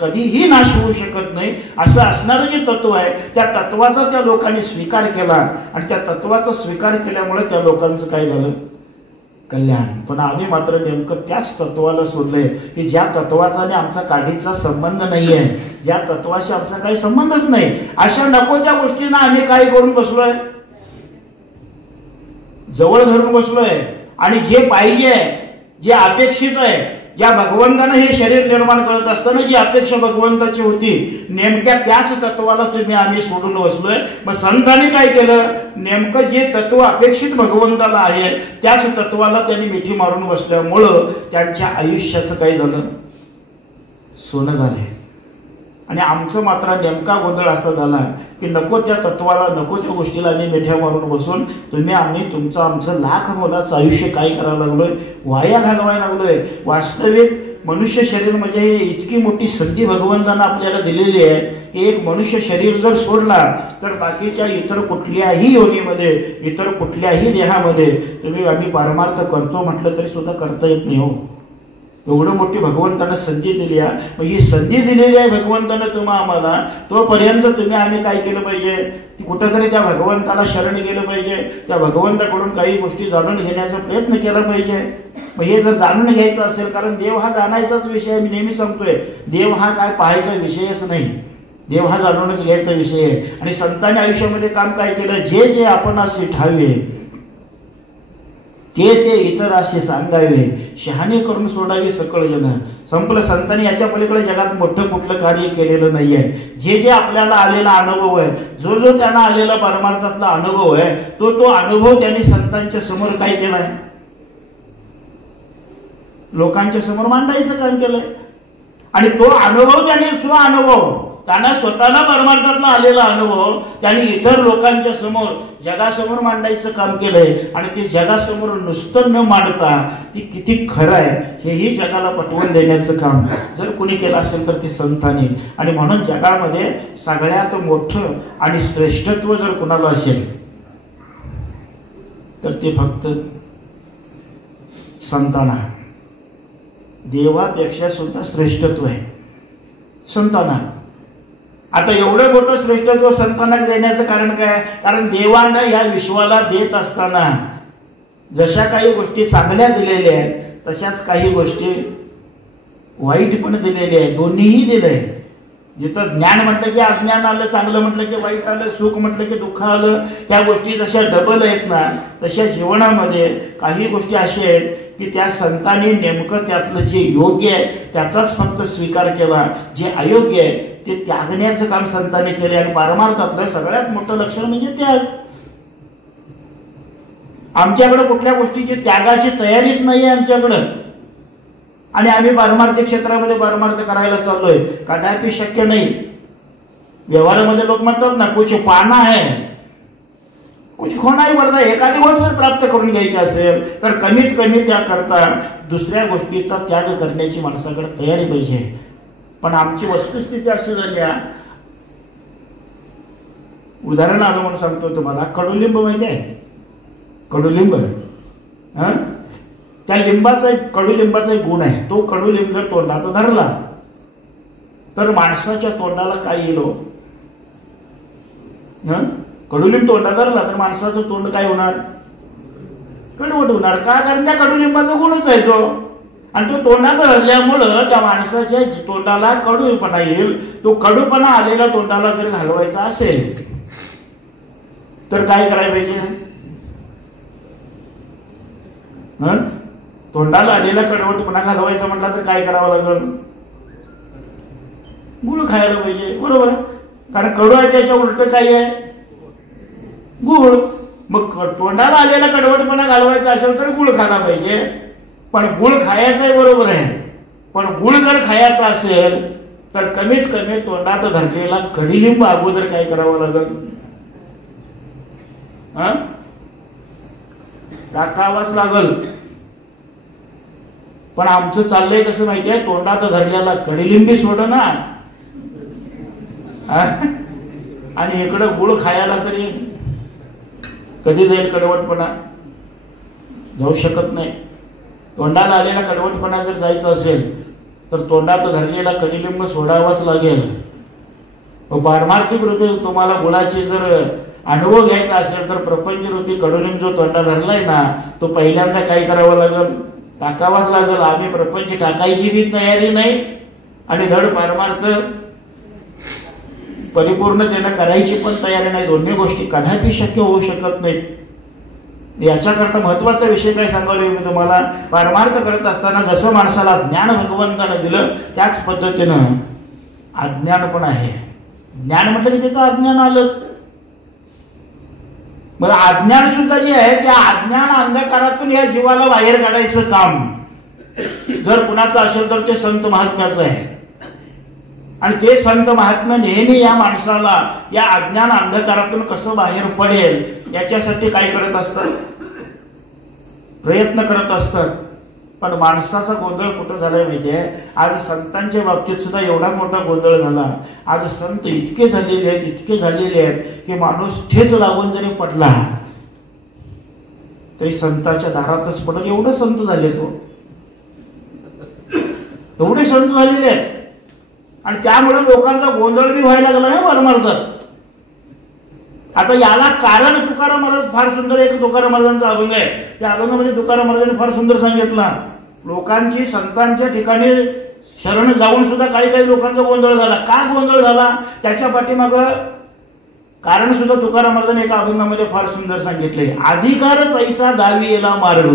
कधीही नाश होऊ शकत नाही असं असणारं जे तत्व आहे त्या तत्वाचा त्या लोकांनी स्वीकार केला. आणि त्या तत्वाचा स्वीकार केल्यामुळे त्या लोकांचं काय झालं? कल्याण. पण आम्ही मात्र नेमकं त्याच तत्वाला सोडलंय की ज्या तत्वाचा आणि आमचा काढीचा संबंध नाहीये, ज्या तत्वाशी आमचा काही संबंधच नाही. अशा नको त्या गोष्टींना आम्ही काय करून बसलोय? जवळ धरून बसलोय. आणि जे पाहिजे, जे अपेक्षित आहे, ज्या भगवंतानं हे शरीर निर्माण करत असताना जी अपेक्षा भगवंताची होती नेमक्या त्याच तत्वाला आम्ही सोडून बसलोय. मग संतांनी काय केलं? नेमकं जे तत्व अपेक्षित भगवंताला आहे त्याच तत्वाला त्यांनी मिठी मारून बसल्यामुळं त्यांच्या आयुष्याचं काय झालं? सोनं झालंय. आणि आमचं मात्र नेमका गोंधळ असा झाला की नको त्या तत्वाला, नको त्या गोष्टीला आम्ही मिठ्या मारून बसून आम्ही तुमचं आमचं लाख मोलाचं आयुष्य काय करायला लागलोय? वाया घालवायला लागलोय. वास्तविक मनुष्य शरीर म्हणजे हे इतकी मोठी संधी भगवंतानं आपल्याला दिलेली आहे की एक मनुष्य शरीर जर सोडला तर बाकीच्या इतर कुठल्याही योनीमध्ये, इतर कुठल्याही देहामध्ये आम्ही परमार्थ करतो म्हटलं तरी सुद्धा करता येत नाही. हो, एवढं मोठी भगवंतानं संधी दिली आहे. मग ही संधी दिलेली आहे भगवंतानं आम्हाला, तोपर्यंत आम्ही काय केलं पाहिजे? कुठंतरी त्या भगवंताला शरण गेलं पाहिजे. त्या भगवंताकडून काही गोष्टी जाणून घेण्याचा प्रयत्न केला पाहिजे. मग हे जर जाणून घ्यायचं असेल, कारण देव हा जाणायचाच विषय, मी नेहमी सांगतोय, देव हा काय पाहायचा विषयच नाही, देव हा जाणूनच घ्यायचा विषय आहे. आणि संतांनी आयुष्यामध्ये काम काय केलं? जे जे आपण असे ठावे ते इतर असे सांगावे, शहाणे करून सोडावे सकळ जन. संपलं. संतांनी याच्या पलीकडे जगात मोठं कुठलं कार्य केलेलं नाहीये. जे जे आपल्याला आलेला अनुभव आहे, जो जो त्यांना आलेला परमार्थातला अनुभव आहे, तो अनुभव त्यांनी संतांच्या समोर काय केलाय? लोकांच्या समोर मांडायचं काम केलंय. आणि तो अनुभव त्यांना स्वतःला परमार्थातला आलेला अनुभव त्यांनी इतर लोकांच्या समोर, जगासमोर मांडायचं काम केलंय. आणि ते जगासमोर नुसतं न मांडता ती किती खरं आहे हेही जगाला पटवून देण्याचं काम जर कोणी केलं असेल तर ते संतांनी. आणि म्हणून जगामध्ये सगळ्यात मोठं आणि श्रेष्ठत्व जर कोणाला असेल तर ते फक्त संतांना. देवापेक्षा सुद्धा श्रेष्ठत्व आहे संतांना. आता एवढं मोठं श्रेष्ठत्व संतांना देण्याचं कारण काय? कारण देवानं या विश्वाला देत असताना जशा काही गोष्टी चांगल्या दिलेल्या आहेत तशाच काही गोष्टी वाईट पण दिलेल्या आहेत. दोन्हीही दिलंय. जिथं ज्ञान म्हटलं की अज्ञान आलं, चांगलं म्हटलं की वाईट आलं, सुख म्हटलं की दुःख आलं. त्या गोष्टी जशा डबल आहेत ना, तशा जीवनामध्ये काही गोष्टी अशा आहेत की त्या संतांनी नेमकं त्यातलं जे योग्य आहे त्याचाच फक्त स्वीकार केला, जे अयोग्य आहे ते त्यागण्याचं काम संतांनी केले. आणि पारमार्थातलं सगळ्यात मोठं लक्षण म्हणजे त्याग. आमच्याकडे कुठल्या गोष्टीची त्यागाची तयारीच नाही आहे आमच्याकडं, आणि आम्ही पारमार्थिक क्षेत्रामध्ये पारमार्थ करायला चाललोय. कदापि शक्य नाही. व्यवहारामध्ये लोक म्हणतात ना, कुछ पाना है कुछ खोना ही पडता. एखादी गोष्ट जर प्राप्त करून घ्यायची असेल तर कमीत कमी त्याकरता दुसऱ्या गोष्टीचा त्याग करण्याची माणसाकडे तयारी पाहिजे. पण आमची वस्तुस्थिती अशी झाली आहे. उदाहरण आलं म्हणून सांगतो तुम्हाला. कडुलिंब माहिती आहे? कडुलिंब, त्या लिंबाचा एक कडुलिंबाचा एक गुण आहे. तो कडुलिंब जर तोंडात धरला तर माणसाच्या तोंडाला काय येईल? कडुलिंब तोंडात धरला तर माणसाचं तोंड काय होणार? कडवट होणार. का? कारण त्या कडुलिंबाचा गुणच आहे तो. आणि तो तोंडात धरल्यामुळं त्या माणसाच्या तोंडाला कडूपणा येईल. तो कडूपणा आलेला तोंडाला जर घालवायचा असेल तर काय करायला पाहिजे? तोंडाला आलेला कडवटपणा घालवायचा म्हटला तर काय करावं लागेल? गुळ खायला पाहिजे. बरोबर आहे. कारण कडू आहे त्याच्या उलट काय आहे? गुळ. मग तोंडाला आलेला कडवटपणा घालवायचा असेल तर गुळ खायला पाहिजे. पण गुळ खायचा आहे, बरोबर आहे. पण गुळ जर खायचा असेल तर कमीत कमी तोंडात धरलेला कडुलिंब अगोदर काय करावं लागेल? टाकावाच लागल. पण आमचं चाललंय कसं माहितीये? तोंडात धरलेला कडुलिंबी सोडना आणि इकडं गुळ खायला तरी कधी जाईल कडवटपणा? जाऊ शकत नाही. तोंडाला आलेला कडवटपणा जर जायचा असेल तर तोंडात धरलेला कडुलिंब सोडावाच लागेल. पारमार्थिक रूपी तुम्हाला गुळाची जर अनुभव घ्यायचा असेल तर प्रपंच रूपी कडुलिंब जो तोंडात धरलाय ना, तो पहिल्यांदा काय करावं लागेल? टाकावाच लागेल. आम्ही प्रपंच टाकायची बी तयारी नाही आणि धड पारमार्थ परिपूर्णतेनं करायची पण तयारी नाही. दोन्ही गोष्टी कदापि शक्य होऊ शकत नाहीत. याच्याकरता महत्वाचा विषय काय सांगायला मी तुम्हाला? पारमार्थ करत असताना जसं माणसाला ज्ञान भगवंतानं दिलं त्याच पद्धतीनं अज्ञान पण आहे. ज्ञान म्हटलं की तिथं अज्ञान आलंच. मग अज्ञान सुद्धा जे आहे त्या अज्ञान अंधकारातून या जीवाला बाहेर काढायचं काम जर कुणाचं असेल तर ते संत महात्म्याचं आहे. आणि ते संत महात्मा नेहमी या माणसाला या अज्ञान अंधकारातून कसं बाहेर पडेल याच्यासाठी काय करत असतात? प्रयत्न करत असतात. पण माणसाचा गोंधळ कुठं झालाय माहितीये? आज संतांच्या बाबतीत सुद्धा एवढा मोठा गोंधळ झाला. आज संत इतके झालेले आहेत की माणूस ठेच लागून जरी पडला तरी संताच्या दारातच पडत. एवढं संत झाले तो, एवढे संत झालेले आहेत. आणि त्यामुळे लोकांचा गोंधळ बी व्हायला लागला आहे परमार्थात. आता याला कारण तुकाराम महाराज फार सुंदर एक तुकाराम महाराजांचा अभंग आहे. त्या अभंगामध्ये तुकाराम महाराजांनी फार सुंदर सांगितला. लोकांची संतांच्या ठिकाणी शरण जाऊन सुद्धा काही काही लोकांचा गोंधळ झाला. का गोंधळ झाला त्याच्या पाठीमाग कारण सुद्धा तुकाराम महाराजांनी एका अभंगामध्ये फार सुंदर सांगितले. अधिकार तैसा दावी येला मार्ग.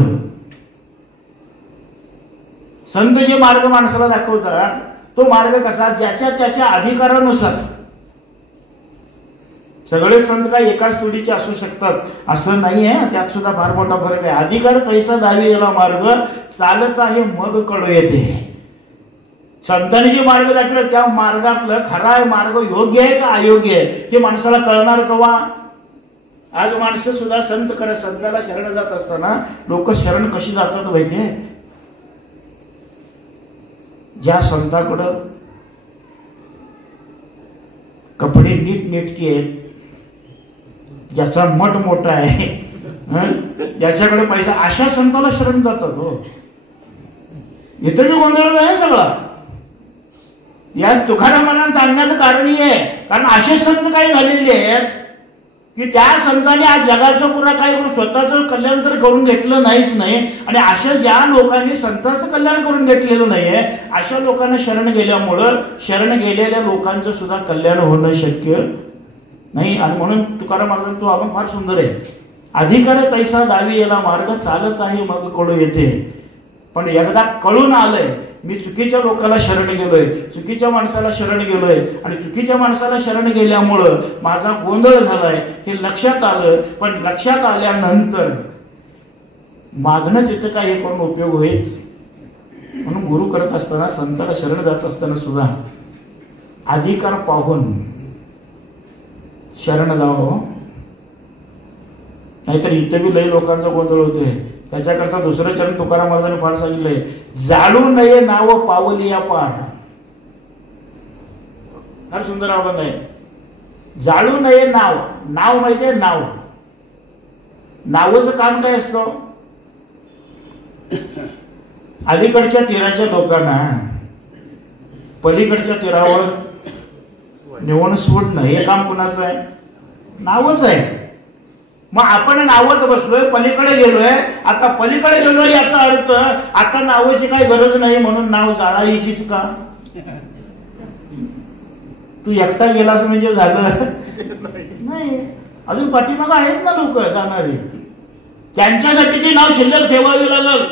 संत जे मार्ग माणसाला दाखवतात तो मार्ग कसा? ज्याच्या त्याच्या अधिकारानुसार. सगळे संत काही एकाच पिढीचे असू शकतात असं नाही आहे. त्यात सुद्धा फार मोठा फरक आहे. अधिकार तैसा दावी याला मार्ग चालत आहे मग कळू येते. संतांनी जे मार्ग दाखवला त्या मार्गातलं खरा मार्ग योग्य आहे का अयोग्य आहे हे माणसाला कळणार केव्हा? आज माणसं सुद्धा संताला शरण जात असताना लोक शरण कशी जातात माहितीये? ज्या संताकडं कपडे नीट नेटके आहेत, ज्याचा मठ मोठा आहे, ज्याच्याकडे पैसा, अशा संताला शरण जातात. हो, इतर गोंधळ आहे सगळा. या तुकारामांना सांगण्याचं कारण हे आहे, कारण असे संत काही झालेले आहेत की त्या संतांनी आज जगाचं पुरा काही करून स्वतःचं कल्याण तर करून घेतलं नाहीच नाही, आणि अशा ज्या लोकांनी संतांचं कल्याण करून घेतलेलं नाहीये अशा लोकांना शरण गेल्यामुळं शरण गेलेल्या लोकांचं सुद्धा कल्याण होणं शक्य नाही. आणि म्हणून तुकाराम महाराज तो आपण फार सुंदर आहे, अधिकार तैसा दावी याला मार्ग चालत आहे मग कळू येते. पण एकदा कळून आलंय मी चुकीच्या लोकांना शरण गेलोय, चुकीच्या माणसाला शरण गेलोय, आणि चुकीच्या माणसाला शरण गेल्यामुळं माझा गोंधळ झालाय हे लक्षात आलं. पण लक्षात आल्यानंतर मागणं तिथं काय हे करून उपयोग होईल. म्हणून गुरु करत असताना संताला शरण जात असताना सुद्धा अधिकार पाहून शरण जावं, नाहीतर इथं बी लई लोकांचा गोंधळ होतोय. त्याच्याकरता दुसरं चरण तुकाराम महाराजांनी फार सांगितलंय, जाळू नये नाव पावली या पार. फार सुंदर अभंग आहे. जाळू नये नाव, नाव माहितीये नाव, नावाचं काम काय असतं. अलीकडच्या तीराच्या लोकांना पलीकडच्या तीरावर नेऊन सोडणं हे काम कुणाचं आहे, नावच आहे. मग आपण नावत बसलोय, पलीकडे गेलोय. आता पलीकडे गेलोय याचा अर्थ आता नावाची काही गरज नाही म्हणून नाव जाळायचीच का. तू एकटा गेलास म्हणजे झालं नाही, अजून पाठीमागं आहेत ना लोक जाणारी, त्यांच्यासाठी ती नाव शिल्लक ठेवावी लागल.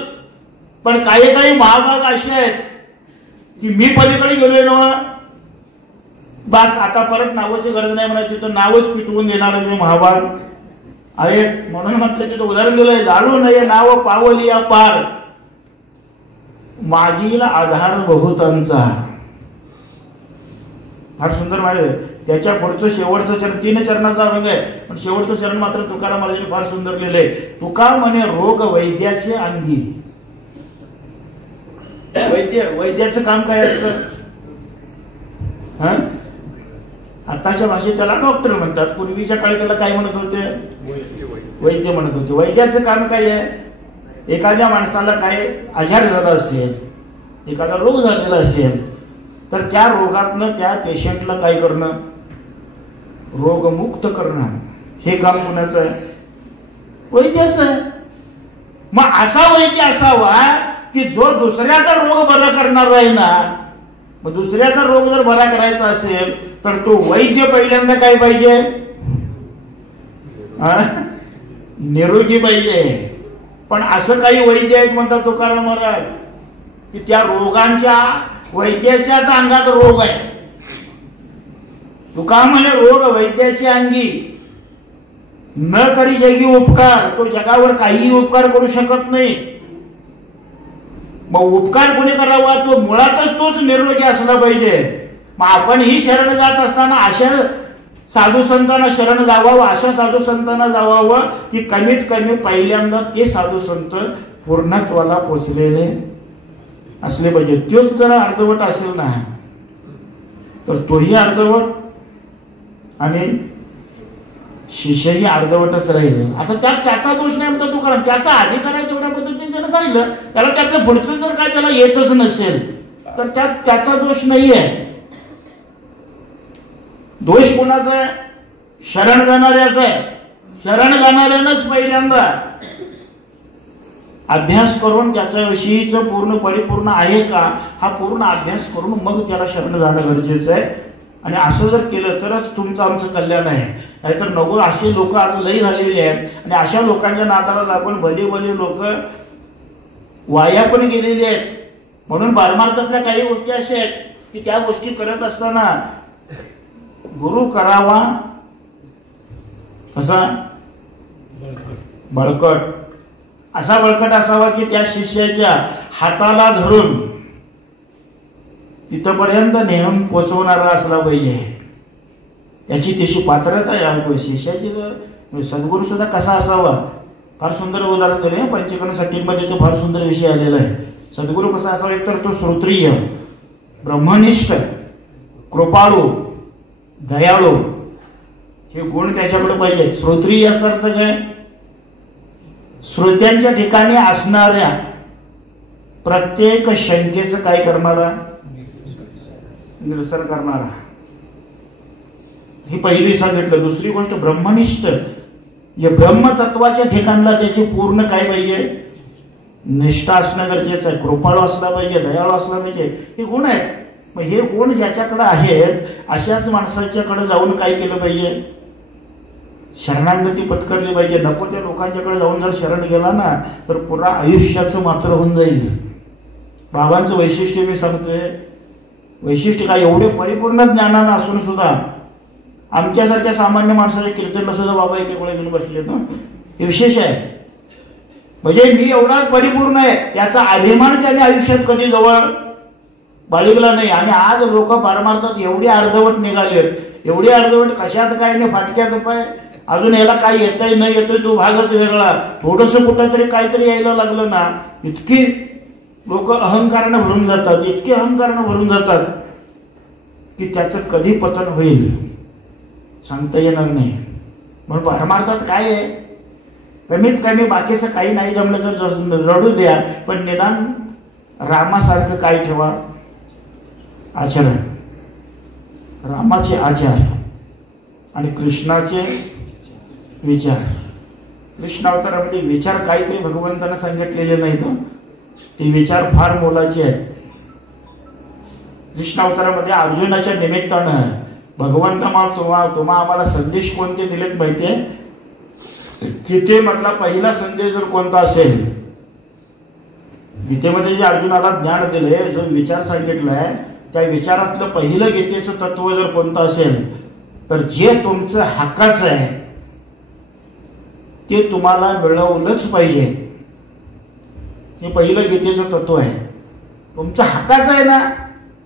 पण काही काही महाभाग असे आहेत की मी पलीकडे गेलोय ना बस आता परत नावाची गरज नाही म्हणायची, तिथं नावच पिटवून देणार मी महाभाग आहेत. म्हणून म्हटलं तिथं उदाहरण दिलंय, जाळू नये नाव पावली या पार मागील आधार बहुतांचा. फार सुंदर माहिती. त्याच्या पुढचं शेवटचं चरण 3 चरणाचा अभंग आहे, पण शेवटचं चरण मात्र तुकाराम महाराजांनी फार सुंदर लिहिलंय. तुका म्हणे रोग वैद्याचे अंगी. वैद्याचं काम काय असतं. आताच्या भाषेत त्याला डॉक्टर म्हणतात, पूर्वीच्या काळी त्याला काय म्हणत होते, वैद्य म्हणत होते. वैद्याचं काम काय आहे, एखाद्या माणसाला काय आजार झाला असेल, एखादा रोग झालेला असेल तर त्या रोगातनं त्या पेशंटला काय करणं, रोगमुक्त करणं, हे काम कोणाचं आहे, वैद्याचं आहे. मग असा वैद्य असावा की जो दुसऱ्याचा रोग बरा करणार आहे ना. मग दुसऱ्याचा रोग जर बरा करायचा असेल तर तो वैद्य पहिल्यांदा काय पाहिजे, निरोगी पाहिजे. पण असं काही वैद्य आहेत म्हणतात तुकाराम महाराज की त्या रोगांच्या वैद्याच्याच अंगात रोग आहे. तुका म्हणे रोग वैद्याचे अंगी, न करी जगी उपकार. तो जगावर काहीही उपकार करू शकत नाही. मग उपकार कोणी करावा, तो मुळातच तोच निरोगी असला पाहिजे. मग आपण ही शरण जात असताना अशा साधू संतांना शरण जावावं, अशा साधू संतांना जावावं की कमीत कमी पहिल्यांदा ते साधू संत पूर्णत्वाला पोचलेले असले पाहिजे. तोच जरा अर्धवट असेल ना तर तोही अर्धवट आणि शिष्यही अर्धवटच राहील. आता त्याचा दोष नाही म्हणतो तुकाराम, त्याचा अधिकार आहे तेवढ्या पद्धतीने त्यानं सांगितलं. त्याला त्यातलं पुढचं जर काय त्याला येतच नसेल तर त्याचा दोष नाहीये. दोष कोणाचा आहे, शरण जाणाऱ्याचा आहे. शरण जाणाऱ्यानंच पहिल्यांदा अभ्यास करून त्याच्याविषयीच पूर्ण परिपूर्ण आहे का हा पूर्ण अभ्यास करून मग त्याला शरण जाणं गरजेचं आहे. आणि असं जर केलं तरच तुमचं आमचं कल्याण आहे. नाहीतर नको असे लोक आज लई झालेले आहेत आणि अशा लोकांच्या नादाला लागून भले भले लोक वाया पण गेलेले आहेत. म्हणून बालमार्गातल्या काही गोष्टी अशा आहेत की त्या गोष्टी करत असताना गुरु करावा कसा, बळकट. असा बळकट असावा की त्या शिष्याच्या हाताला धरून तिथपर्यंत नेहमी पोचवणारा असला पाहिजे. त्याची तशी पात्रता आहे शिष्याची. सद्गुरू सुद्धा कसा असावा, फार सुंदर उदाहरण दिले पंचकर्म साठी तो फार सुंदर विषय आलेला आहे. सद्गुरू कसा असावा, एकतर तो श्रोत्रिय, ब्रह्मनिष्ठ, कृपाळू, दयाळू हे गुण त्याच्याकडे पाहिजेत. श्रोत्रिय याचा अर्थ काय, श्रोत्यांच्या ठिकाणी असणाऱ्या प्रत्येक शंकेचं काय करणारा, निरसन करणारा, ही पहिली सांगितलं. दुसरी गोष्ट ब्रह्मनिष्ठ, या ब्रह्मतत्वाच्या ठिकाणला त्याची पूर्ण काय पाहिजे, निष्ठा असणं गरजेचं आहे. कृपाळू असला पाहिजे, दयाळू असला पाहिजे, हे गुण आहेत. मग हे गुण ज्याच्याकडे आहेत अशाच माणसाच्याकडे जाऊन काय केलं पाहिजे, शरणागती पत्करली पाहिजे. नको त्या लोकांच्याकडे जाऊन जर शरण गेला ना तर पुरा आयुष्याचं मात्र होऊन जाईल. बाबांचं वैशिष्ट्य मी सांगतोय, वैशिष्ट्य काय, एवढे परिपूर्ण ज्ञानानं असून सुद्धा आमच्यासारख्या सामान्य माणसाच्या कीर्तनला सुद्धा बाबा एके वेळे घेऊन बसले ना, हे विशेष आहे. म्हणजे मी एवढा परिपूर्ण आहे याचा अभिमान त्याने आयुष्यात कधी जवळ बाळगला नाही. आणि आज लोक पारमार्थात एवढी अर्धवट निघालेत, एवढी अर्धवट, कशात काय नाही, फाटक्यात पाय, अजून याला काय येतंय नाही येतोय तो भागच वेगळा. थोडस कुठं तरी काहीतरी यायला लागलं ना, इतकी लोक अहंकारानं भरून जातात, इतके अहंकारानं भरून जातात की त्याचं कधी पतन होईल सांगता येणार नाही. म्हणून परमार्थात काय आहे, कमीत कमी बाकीचं काही नाही जमलं तर रडू द्या, पण निदान रामासारखं काय ठेवा, आचरण. रामाचे आचार आणि कृष्णाचे विचार. कृष्ण अवतारामध्ये विचार काहीतरी भगवंतानं सांगितलेले नाहीत, ते विचार फार मोलाचे आहेत. कृष्ण अवतारामध्ये अर्जुनाच्या निमित्तानं भगवंत तुम्हा आम्हाला संदेश कोणते दिलेत माहितीये, गीतेमधला पहिला संदेश जर कोणता असेल, गीतेमध्ये जे अर्जुनाला ज्ञान दिले, जो विचार सांगितलाय, त्या विचारातलं पहिलं गीतेचं तत्व जर कोणतं असेल तर जे तुमचं हक्काचं आहे ते तुम्हाला मिळवलंच पाहिजे. हे पहिलं गीतेचं तत्व आहे. तुमचं हक्काचं आहे ना,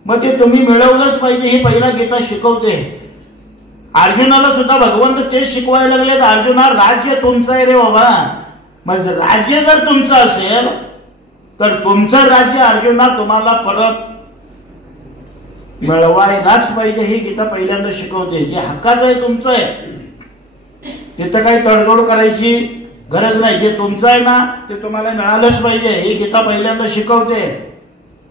मग ते तुम्ही मिळवलंच पाहिजे, हे पहिला गीता शिकवते. अर्जुनाला सुद्धा भगवंत तेच शिकवायला लागले, अर्जुना राज्य तुमचं आहे रे बाबा. मग राज्य जर तुमचं असेल तर तुमचं राज्य अर्जुना तुम्हाला परत मिळवायलाच पाहिजे, ही गीता पहिल्यांदा शिकवते. जे हक्काचं आहे तुमचं आहे तिथं काही तडजोड करायची गरज नाही. जे तुमचं आहे ना ते तुम्हाला मिळालंच पाहिजे, ही गीता पहिल्यांदा शिकवते.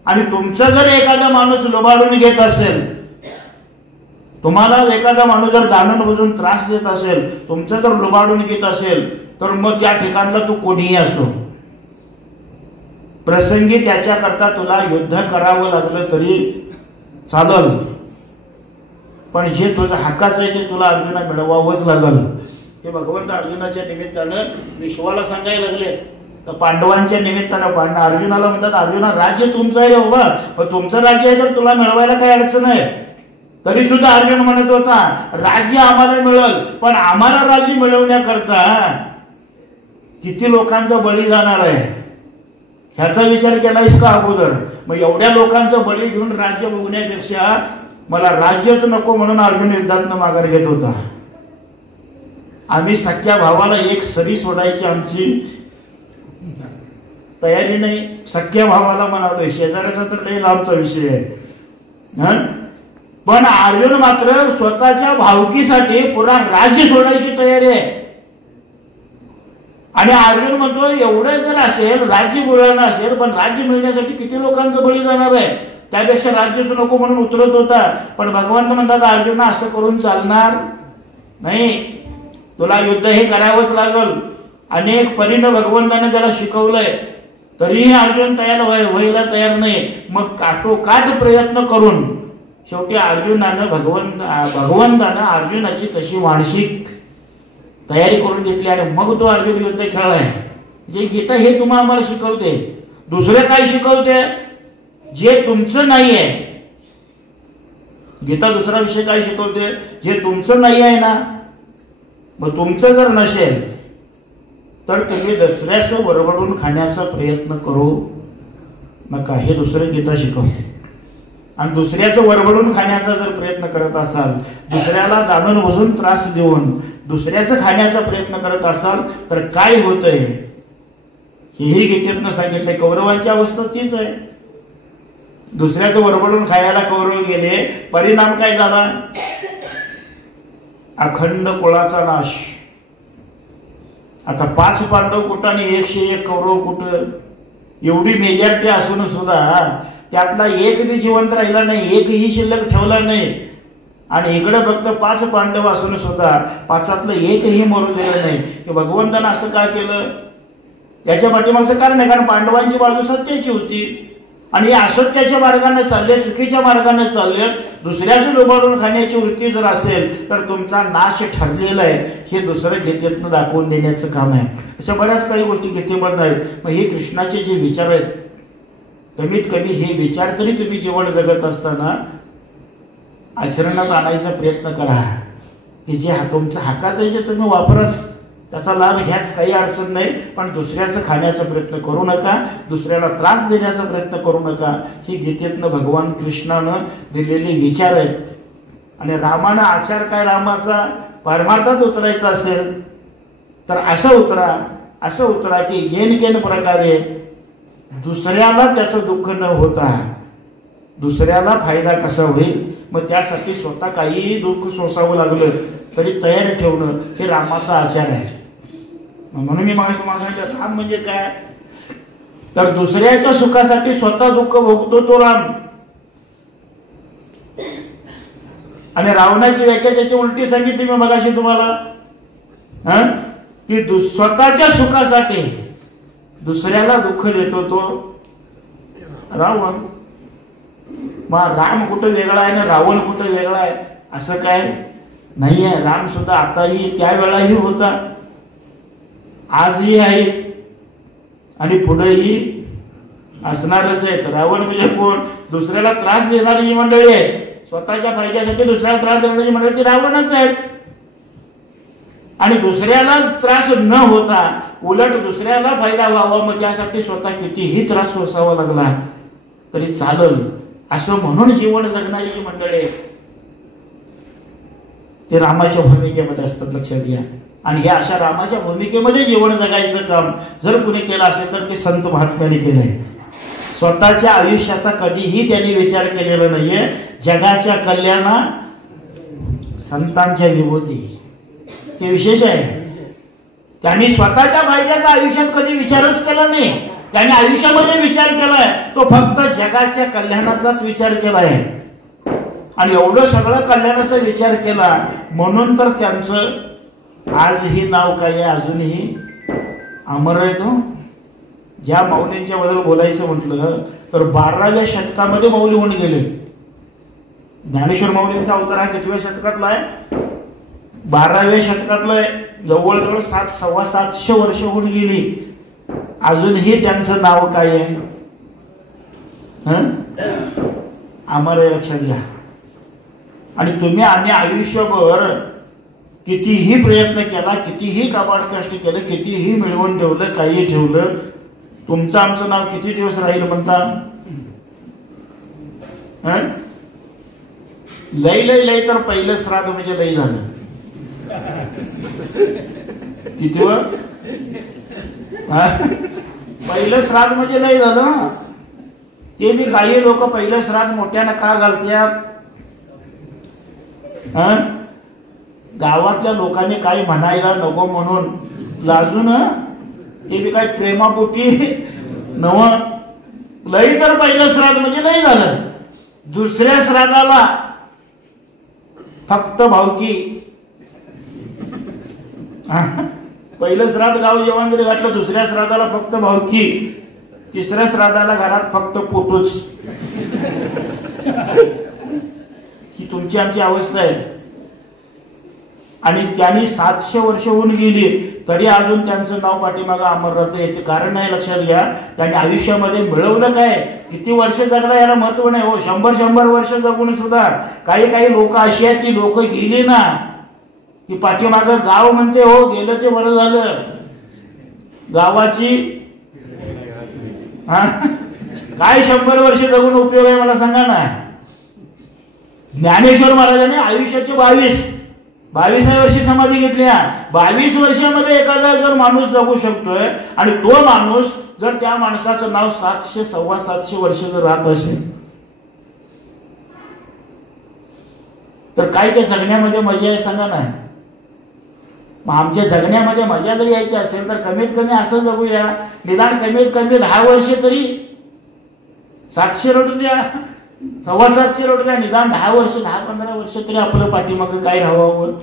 आणि तुमचा जर एखादा माणूस लुबाडून घेत असेल, तुम्हाला एखादा माणूस जर जाणून बुजून त्रास देत असेल, तुमचं जर लुबाडून घेत असेल, तर मग त्या ठिकाणला तू कोणीही असो, प्रसंगी त्याच्याकरता तुला युद्ध करावं लागलं तरी चालल, पण जे तुझं हक्काचं आहे ते तुला अर्जुना मिळवावंच लागल. हे भगवंत अर्जुनाच्या निमित्तानं विश्वाला सांगायला लागले. पांडवांच्या निमित्तानं अर्जुनाला म्हणतात, अर्जुना राज्य तुमचं आहे रे बाबा, पण तुमचं राज्य आहे तर तुला मिळवायला काही अडचण आहे. तरी सुद्धा अर्जुन म्हणत होता, राज्य आम्हाला मिळेल, पण आम्हाला राज्य मिळवण्याकरता किती लोकांचा बळी जाणार आहे ह्याचा विचार केलायस का अगोदर? मग एवढ्या लोकांचं बळी घेऊन राज्य बघण्यापेक्षा मला राज्यच नको म्हणून अर्जुन युद्धातनं माघार घेत होता. आम्ही सख्या भावाला एक सरी सोडायची आमची तयारी नाही. सख्या भावाला म्हणालोय, शेजाऱ्याचा तर लई लांबचा विषय आहे. पण अर्जुन मात्र स्वतःच्या भावकीसाठी पुरा राज्य सोडायची तयारी आहे. आणि अर्जुन म्हणतो, एवढं जर असेल, राज्य मिळवणं असेल, पण राज्य मिळण्यासाठी किती लोकांचं बळी जाणार आहे, त्यापेक्षा राज्यच नको म्हणून उतरत होता. पण भगवंत म्हणतात, अर्जुन असं करून चालणार नाही, तुला युद्ध हे करावंच लागल. अनेक परीनं भगवंताने त्याला शिकवलंय, तरीही अर्जुन तयार व्हायला तयार नाही. मग काटोकाट प्रयत्न करून शेवटी अर्जुनानं भगवंतानं अर्जुनाची तशी मानसिक तयारी करून घेतली आणि मग तो अर्जुन युद्ध खेळलाय. जे गीता हे तुम्हाला आम्हाला शिकवते. दुसरे काय शिकवते? जे तुमचं नाही आहे. गीता दुसरा विषय काय शिकवते? जे तुमचं नाही आहे ना, मग तुमचं जर नसेल तर तुम्ही दुसऱ्याचं वरबडून खाण्याचा प्रयत्न करू नका, हे दुसरं गीता शिकवते. आणि दुसऱ्याचं वरबडून खाण्याचा जर प्रयत्न करत असाल, दुसऱ्याला जाणून बुजून त्रास देऊन दुसऱ्याचं खाण्याचा प्रयत्न करत असाल तर काय होतंय हेही गीतेतनं सांगितलंय. कौरवांची अवस्था तीच आहे. दुसऱ्याचं वरबडून खायला कौरव गेले, परिणाम काय झाला? अखंड कुळाचा नाश. आता 5 पांडव कुठं आणि 101 कौरव कुठं? एवढी मेजॉरिटी असून सुद्धा त्यातला एक बी जिवंत राहिला नाही, एकही शिल्लक ठेवला नाही. आणि इकडे फक्त 5 पांडव असून सुद्धा 5तलं एकही मरू दिलं नाही. की भगवंतानं असं का केलं? याच्या पाठीमागचं कारण आहे, कारण पांडवांची बाजू सत्याची होती आणि हे असत्याच्या मार्गाने चालले, चुकीच्या मार्गाने चालले. दुसऱ्याचं लुबाडून खाण्याची वृत्ती जर असेल तर तुमचा नाश ठरलेला आहे, हे दुसरं गीतेतनं दाखवून देण्याचं काम आहे. अशा बऱ्याच काही गोष्टी गीतेमध्ये आहेत. मग हे कृष्णाचे जे विचार आहेत, कमीत कमी हे विचार तरी तुम्ही जीवन जगत असताना आचरणात आणायचा प्रयत्न करा. की जे तुमचं हक्काचं जे तुम्ही वापरच, त्याचा लाभ घ्याच, काही अडचण नाही. पण दुसऱ्याचं खाण्याचा प्रयत्न करू नका, दुसऱ्याला त्रास देण्याचा प्रयत्न करू नका. ही गीतेतनं भगवान कृष्णानं दिलेले विचार आहेत. आणि रामानं आचार काय रामाचा परमार्थात उतरायचा असेल तर असं उतरा की येनकेन प्रकारे दुसऱ्याला त्याचं दुःख न होता दुसऱ्याला फायदा कसा होईल. मग त्यासाठी स्वतः काही दुःख सोसावं लागलं तरी तयारी ठेवणं हे रामाचा आचार आहे. म्हणून मी मागायचं राम म्हणजे काय, तर दुसऱ्याच्या सुखासाठी स्वतः दुःख भोगतो तो राम. आणि रावणाची व्याख्या त्याची उलटी सांगितली मी मगाशी तुम्हाला, की स्वतःच्या सुखासाठी दुसऱ्याला दुःख देतो तो रावण. मग राम कुठं वेगळा आहे ना रावण कुठं वेगळा आहे असं काय नाहीये. राम सुद्धा आताही त्यावेळाही होता, आजही आहे आणि पुढेही असणारच आहे. रावण म्हणजे कोण? दुसऱ्याला त्रास देणारी जी मंडळी आहे, स्वतःच्या फायद्यासाठी दुसऱ्याला त्रास देणारी मंडळी ती रावणच आहेत. आणि दुसऱ्याला त्रास न होता उलट दुसऱ्याला फायदा व्हावा, मग त्यासाठी स्वतः कितीही त्रास सोसावा लागला तरी चालल असं म्हणून जीवन जगणारी जी मंडळी आहे ते रामाच्या भूमिकेमध्ये असतात, लक्षात घ्या. आणि हे अशा रामाच्या भूमिकेमध्ये जीवन जगायचं काम जर कुणी केलं असेल तर ते संत महात्म्याने केलंय. स्वतःच्या आयुष्याचा कधीही त्यांनी विचार केलेला नाहीये. जगाच्या कल्याणा संतांच्या विभूती ते विशेष आहे. त्यांनी स्वतःच्या फायद्याचा आयुष्यात कधी विचारच केला नाही. त्यांनी आयुष्यामध्ये विचार केलाय तो फक्त जगाच्या कल्याणाचाच विचार केलाय. आणि एवढं सगळं कल्याणाचा विचार केला म्हणून तर त्यांचं आजही नाव काय आहे, अजूनही अमर आहे. तो ज्या माऊलींच्या बद्दल बोलायचं म्हटलं तर 12व्या शतकामध्ये माऊली होऊन गेले. ज्ञानेश्वर माऊलींचा अवतार हा कितव्या शतकातला आहे? 12व्या शतकातला आहे. जवळजवळ 700-725 वर्ष होऊन गेली, अजूनही त्यांचं नाव काय आहे? अमर आहे, लक्षात घ्या. आणि तुम्ही आम्ही आयुष्यभर कितीही प्रयत्न केला, कितीही काबाड कष्ट केलं, कितीही मिळवून ठेवलं, काही ठेवलं, तुमचं आमचं नाव किती दिवस राहील म्हणता? लय तर पहिलं श्राद्ध म्हणजे लय झालं. किती व पहिलं श्राद्ध म्हणजे लय झालं. ते मी काही लोक पहिलं श्राद्ध मोठ्यानं का घालतात? गावातल्या लोकांनी काही म्हणायला नको म्हणून लाजून ते बी काय प्रेमापोटी नव. लई तर पहिलं श्राद्ध म्हणजे लई झालं. दुसऱ्या श्राद्धाला फक्त भावकी. पहिलं श्राद्ध गाव जेवण जरी घातलं, दुसऱ्या श्राद्धाला फक्त भावकी, तिसऱ्या श्राद्धाला घरात फक्त पोटूच. ही तुमची आमची अवस्था आहे. आणि त्यांनी 700 वर्ष होऊन गेली तरी अजून त्यांचं नाव पाठीमागं अमर राहतं. याचं कारण आहे, लक्षात घ्या. त्यांनी आयुष्यामध्ये मिळवलं काय, किती वर्ष जगला याला महत्व नाही हो. 100 वर्ष जगून सुद्धा काही लोक अशी आहेत की लोक गेली ना की पाठीमागं गाव म्हणते हो गेलं ते बरं झालं. गावाची काय 100 वर्ष जगून उपयोग आहे मला सांगा ना. ज्ञानेश्वर महाराजांनी आयुष्याचे 22व्या वर्षी समाधी घेतली. 22 वर्षामध्ये एखादा जर माणूस जगू शकतोय आणि तो माणूस जर त्या माणसाचं नाव 700-725 वर्ष जर राहत असेल तर काय त्या जगण्यामध्ये मजा आहे सांगा ना. मग आमच्या जगण्यामध्ये मजा जर यायची असेल तर कमीत कमी असं जगूया, निदान कमीत कमी 10 वर्ष तरी 700 रडू द्या, 725 रडू द्या, निदान 10 वर्ष 10-15 वर्ष तरी आपलं पाठीमागं काय राहावं,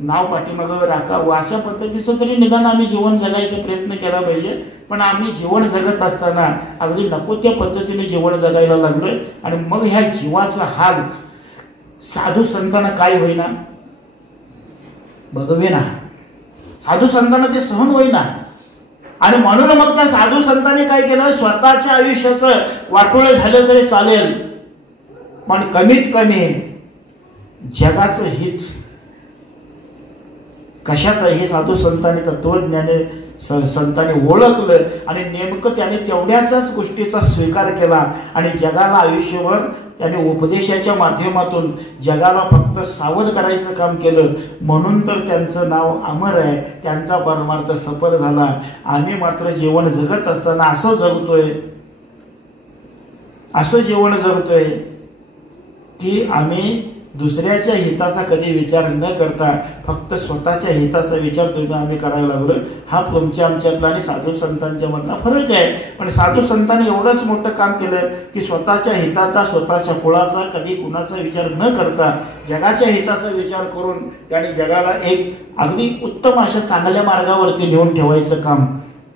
नाव पाठीमागं राखावं, अशा पद्धतीचं तरी निदान आम्ही जीवन जगायचा प्रयत्न केला पाहिजे. पण आम्ही जीवन जगत असताना अगदी नको त्या पद्धतीने जीवन जगायला लागलोय. आणि मग ह्या जीवाचा हाल साधू संतांना काय होईना, बघवेना, साधू संतांना ते सहन होईना. आणि म्हणून मग त्या साधू संतांनी काय केलं, स्वतःच्या आयुष्याचं वाटोळं झालं तरी चालेल, पण कमीत कमी जगाचं हित कशात हे साधू संतांनी, तत्वज्ञाने संतांनी ओळखलं. आणि नेमकं त्याने तेवढ्याच गोष्टीचा स्वीकार केला. आणि जगाला आयुष्यभर त्याने उपदेशाच्या माध्यमातून जगाला फक्त सावध करायचं काम केलं. म्हणून तर त्यांचं नाव अमर आहे, त्यांचा परमार्थ सफल झाला. आणि मात्र जीवन जगत असताना असं जीवन जगतोय की आम्ही दुसऱ्याच्या हिताचा कधी विचार न करता फक्त स्वतःच्या हिताचा विचार तुम्ही आम्ही करायला लागलो. हा तुमच्या आमच्यातला आणि साधू संतांच्या मधला फरक आहे. पण साधू संतांनी एवढंच मोठं काम केलं की स्वतःच्या हिताचा, स्वतःच्या कुळाचा, कधी कुणाचा विचार न करता जगाच्या हिताचा विचार करून त्यांनी जगाला एक अगदी उत्तम अशा चांगल्या मार्गावरती नेऊन ठेवायचं काम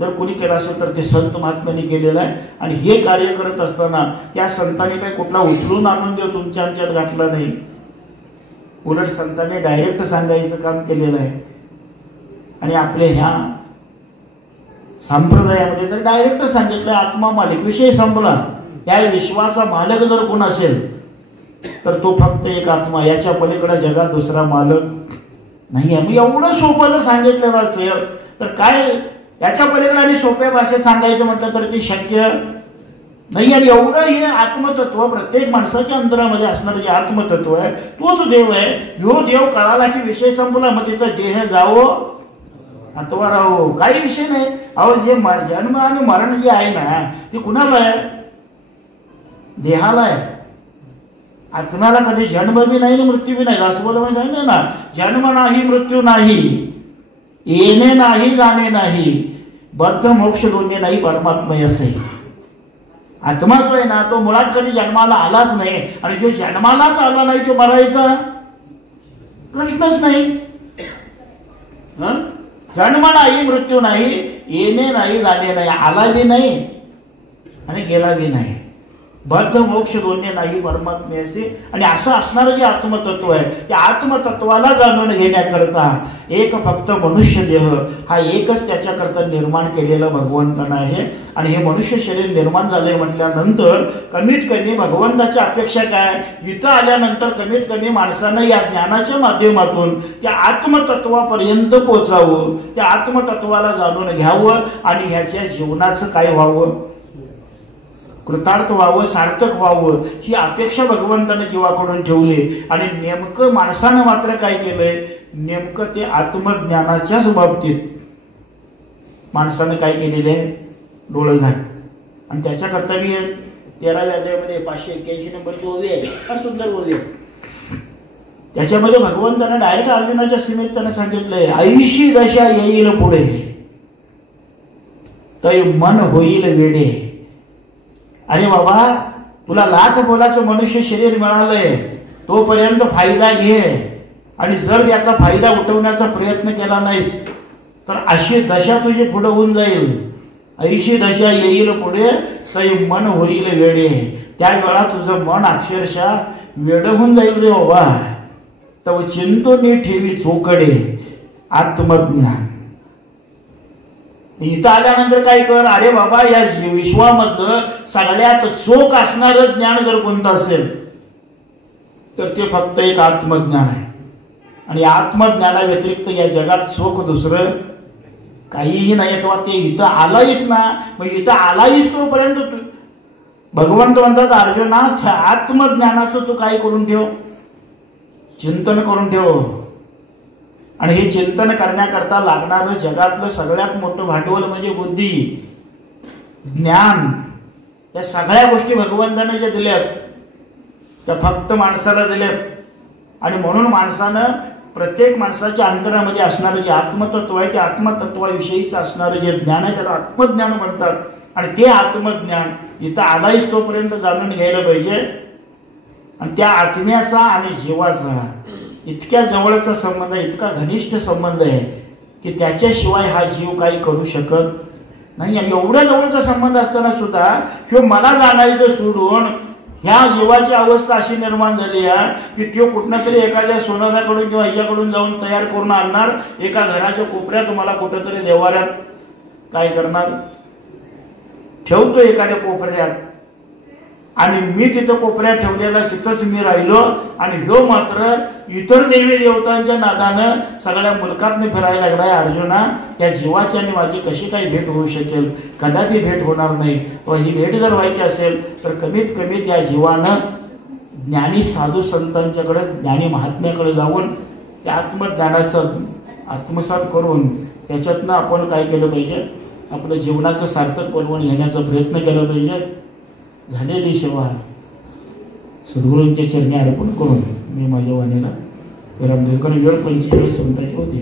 जर कोणी केलं असेल तर ते संत महात्म्यांनी केलेलं आहे. आणि हे कार्य करत असताना त्या संतांनी काही कुठला उचलून आणून देऊ तुमच्या आमच्यात घातला नाही. उलट संतांनी डायरेक्ट सांगायचं काम केलेलं आहे. आणि आपल्या ह्या संप्रदायामध्ये तर डायरेक्ट सांगितलं आत्मा मालिक, विषय संपला. या विश्वाचा मालक जर कोण असेल तर तो फक्त एक आत्मा, याच्या पलीकडे जगात दुसरा मालक नाही आहे. मी एवढं सोपं जर सांगितलेलं असेल तर काय याच्या पलीकडे आणि सोप्या भाषेत सांगायचं म्हटलं तर ते शक्य नाही. आणि एवढं हे आत्मतत्व प्रत्येक माणसाच्या अंतरामध्ये असणारं जे आत्मतत्व आहे तोच देव आहे. ह्यो देव कळाला की विषय संपला, मग तिथं देह जावो अथवा राहो, काही विषय नाही. अहो जे जन्म आणि मरण जे आहे ना ते कुणाला आहे, देहाला आहे. आत्म्याला कधी जन्म बी नाही मृत्यू बी नाही. असं बोला सांगितलं ना, जन्म नाही मृत्यू नाही, येणे नाही जाणे नाही, बद्ध मोक्ष दोन्ही नाही, परमात्मा असे. आत्मा जो आहे ना तो मुळात कधी जन्माला आलाच नाही. आणि जो जन्मालाच आला नाही तो मरायचा प्रश्नच नाही. जन्म नाही मृत्यू नाही, येणे नाही जाणे नाही, आला बी नाही आणि गेला बी नाही, बद्ध मोक्ष दोन्ही नाही, परमात्म्याचे. आणि असं असणारं जे आत्मतत्व आहे त्या आत्मतत्वाला जाणून घेण्याकरता एक फक्त मनुष्य देह हा एकच त्याच्याकरता निर्माण केलेला भगवंतानं आहे. आणि हे मनुष्य शरीर निर्माण झालंय म्हटल्यानंतर कमीत कमी भगवंताची अपेक्षा काय, इथं आल्यानंतर कमीत कमी माणसानं या ज्ञानाच्या माध्यमातून त्या आत्मतत्वापर्यंत पोचावं, त्या आत्मतत्वाला जाणून घ्यावं आणि ह्याच्या जीवनाचं काय व्हावं, कृतार्थ व्हावं, सार्थक व्हावं, ही अपेक्षा भगवंताने जीवाकडून ठेवली. आणि नेमकं माणसानं मात्र काय केलंय, नेमकं ते आत्मज्ञानाच्याच बाबतीत माणसानं काय केलेलं आहे, डोळं घाल. आणि त्याच्याकरता मी 13व्या अध्यायामध्ये 581 नंबरची ओवी आहे, फार सुंदर ओवी आहे. त्याच्यामध्ये भगवंतानं डायरेक्ट अर्जुनाच्या सीमेत त्यानं सांगितलंय, ऐशी दशा येईल पुढे तै मन होईल वेडे. अरे बाबा तुला लाख मोलाचं मनुष्य शरीर मिळालंय तोपर्यंत फायदा घे. आणि जर याचा फायदा उठवण्याचा प्रयत्न केला नाहीस तर अशी दशा तुझी पुढे होऊन जाईल. ऐशी दशा येईल पुढे तै मन होईल वेडे. त्यावेळा तुझं मन अक्षरशः वेड होऊन जाईल रे बाबा. तव चिंतोनी ठेवी चोकडे आत्मज्ञान. इथं आल्यानंतर काय कर, अरे बाबा या विश्वामधलं सगळ्यात चोख असणारं ज्ञान जर कोणतं असेल तर ते फक्त एक आत्मज्ञान आहे. आणि आत्मज्ञाना व्यतिरिक्त या जगात चोख दुसरं काहीही नाही. तेव्हा ते इथं आलायस ना, मग इथं आलायस तोपर्यंत भगवंत म्हणतात अर्जुना आत्मज्ञानाचं तू काय करून ठेव, चिंतन करून ठेव. आणि हे चिंतन करण्याकरता लागणारं जगातलं सगळ्यात मोठं भांडवल म्हणजे बुद्धी, ज्ञान. या सगळ्या गोष्टी भगवंताने ज्या दिल्यात त्या फक्त माणसाला दिल्यात. आणि म्हणून माणसानं प्रत्येक माणसाच्या अंतरामध्ये असणारं जे आत्मतत्व आहे, त्या आत्मतत्वाविषयीचं असणारं जे ज्ञान आहे त्याला आत्मज्ञान म्हणतात. आणि ते आत्मज्ञान इथं आदायच तोपर्यंत जाणून घ्यायला पाहिजे. आणि त्या आत्म्याचा आणि जीवाचा इतक्या जवळचा संबंध आहे, इतका घनिष्ठ संबंध आहे की त्याच्याशिवाय हा जीव काही करू शकत नाही. आणि एवढ्या जवळचा संबंध असताना सुद्धा किंवा मला जाणायचं सोडून ह्या जीवाची अवस्था अशी निर्माण झाली आहे की तो कुठनं तरी एखाद्या सोनाराकडून किंवा ह्याच्याकडून जाऊन तयार करून आणणार, एका घराच्या कोपऱ्यात मला कुठंतरी देवाऱ्यात काय करणार, ठेवतो एखाद्या कोपऱ्यात. आणि मी तिथं कोपऱ्यात ठेवलेला तिथंच मी राहिलो. आणि ह्यो मात्र इतर देवी देवतांच्या नादानं सगळ्या मुलकातनं फिरायला लागलाय. अर्जुना, त्या जीवाची आणि माझी कशी काही भेट होऊ शकेल? कदापि भेट होणार नाही. व ही भेट जर व्हायची असेल तर कमीत कमी त्या जीवानं ज्ञानी साधू संतांच्याकडे, ज्ञानी महात्म्याकडे जाऊन त्या आत्मज्ञानाचं आत्मसात करून त्याच्यातनं आपण काय केलं पाहिजे, आपलं जीवनाचं सार्थक बनवून घेण्याचा प्रयत्न केला पाहिजे. झालेली सेवा सद्गुरूंच्या चरणी अर्पण करून मी माझ्या वाणीला विराम देतो. कारण वेळ 45 मिनिटे होती.